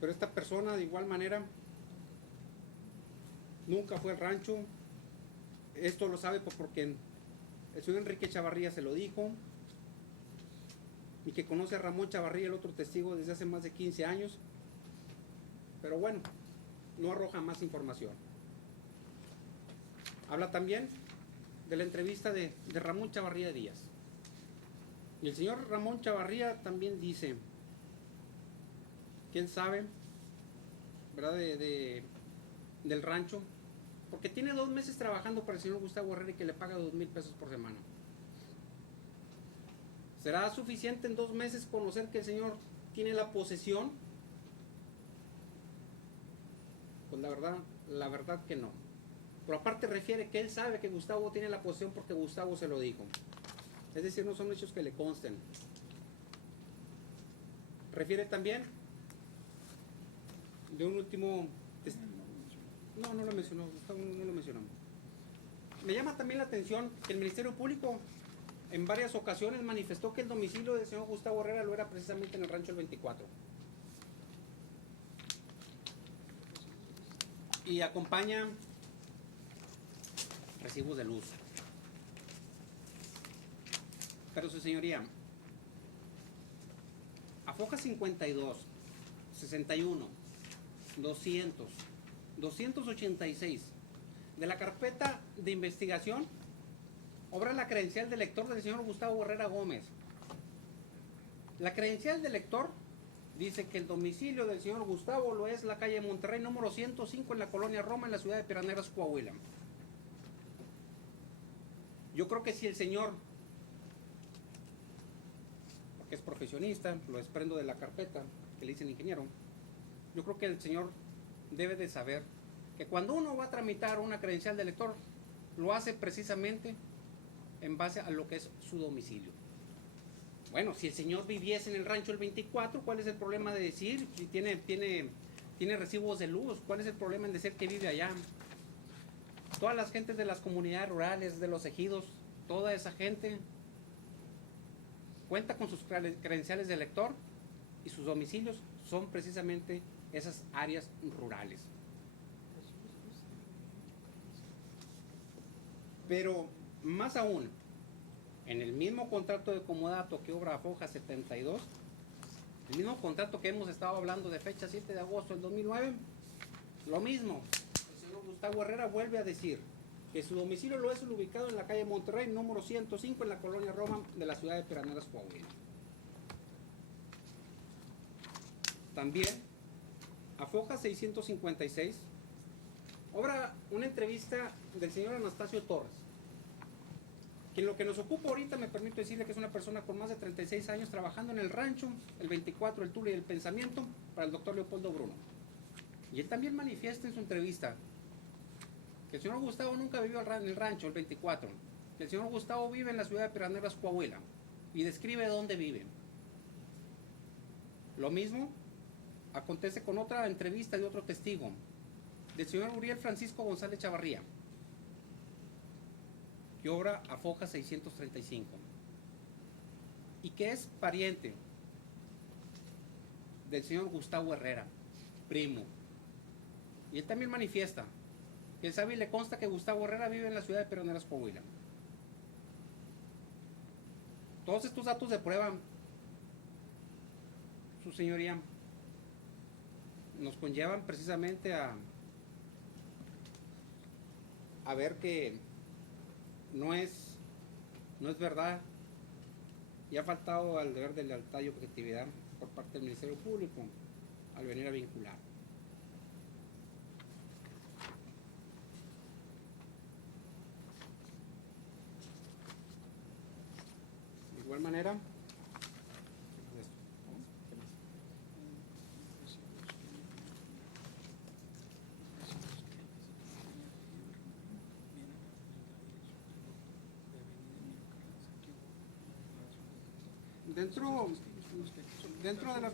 Pero esta persona, de igual manera, nunca fue al rancho. Esto lo sabe porque el señor Enrique Chavarría se lo dijo, y que conoce a Ramón Chavarría, el otro testigo, desde hace más de 15 años. Pero bueno, no arroja más información. Habla también de la entrevista de Ramón Chavarría Díaz. Y el señor Ramón Chavarría también dice que él sabe, ¿verdad?, del rancho, porque tiene 2 meses trabajando para el señor Gustavo Herrera y que le paga 2,000 pesos por semana. ¿Será suficiente en 2 meses conocer que el señor tiene la posesión? Pues la verdad que no. Pero aparte refiere que él sabe que Gustavo tiene la posesión porque Gustavo se lo dijo. Es decir, no son hechos que le consten. Refiere también de un último... No lo mencionó, Gustavo no lo mencionó. Me llama también la atención que el Ministerio Público en varias ocasiones manifestó que el domicilio del señor Gustavo Herrera lo era precisamente en el rancho El 24. Y acompaña recibos de luz. Pero su señoría, AFOJA 52, 61, 200, 286 de la carpeta de investigación obra la credencial de lector del señor Gustavo Herrera Gómez. La credencial de lector dice que el domicilio del señor Gustavo lo es la calle Monterrey número 105 en la colonia Roma, en la ciudad de Piedras Negras, Coahuila. Yo creo que si el señor, porque es profesionista, lo desprendo de la carpeta que le dice el ingeniero, yo creo que el señor debe de saber que cuando uno va a tramitar una credencial de lector, lo hace precisamente en base a lo que es su domicilio. Bueno, si el señor viviese en el rancho El 24, ¿cuál es el problema de decir? Si tiene recibos de luz, ¿cuál es el problema en decir que vive allá? Todas las gentes de las comunidades rurales, de los ejidos, toda esa gente cuenta con sus credenciales de lector y sus domicilios son precisamente esas áreas rurales. Pero más aún, en el mismo contrato de comodato que obra AFOJA 72, el mismo contrato que hemos estado hablando de fecha 7 de agosto del 2009, lo mismo, el señor Gustavo Herrera vuelve a decir que su domicilio lo es ubicado en la calle Monterrey, número 105, en la colonia Roma de la ciudad de Piedras Negras, Coahuila. También, AFOJA 656, obra una entrevista del señor Anastasio Torres, que en lo que nos ocupa ahorita me permito decirle que es una persona con más de 36 años trabajando en el rancho, el 24, el Tule y el Pensamiento, para el doctor Leopoldo Bruno. Y él también manifiesta en su entrevista que el señor Gustavo nunca vivió en el rancho, el 24, que el señor Gustavo vive en la ciudad de Piedras Negras, Coahuila, y describe dónde vive. Lo mismo acontece con otra entrevista de otro testigo, del señor Uriel Francisco González Chavarría, que obra AFOJA 635 y que es pariente del señor Gustavo Herrera, primo. Y él también manifiesta que él sabe y le consta que Gustavo Herrera vive en la ciudad de Piedras Negras, Coahuila. Todos estos datos de prueba, su señoría, nos conllevan precisamente a ver que no es verdad y ha faltado al deber de lealtad y objetividad por parte del Ministerio Público al venir a vincular. De igual manera, dentro de la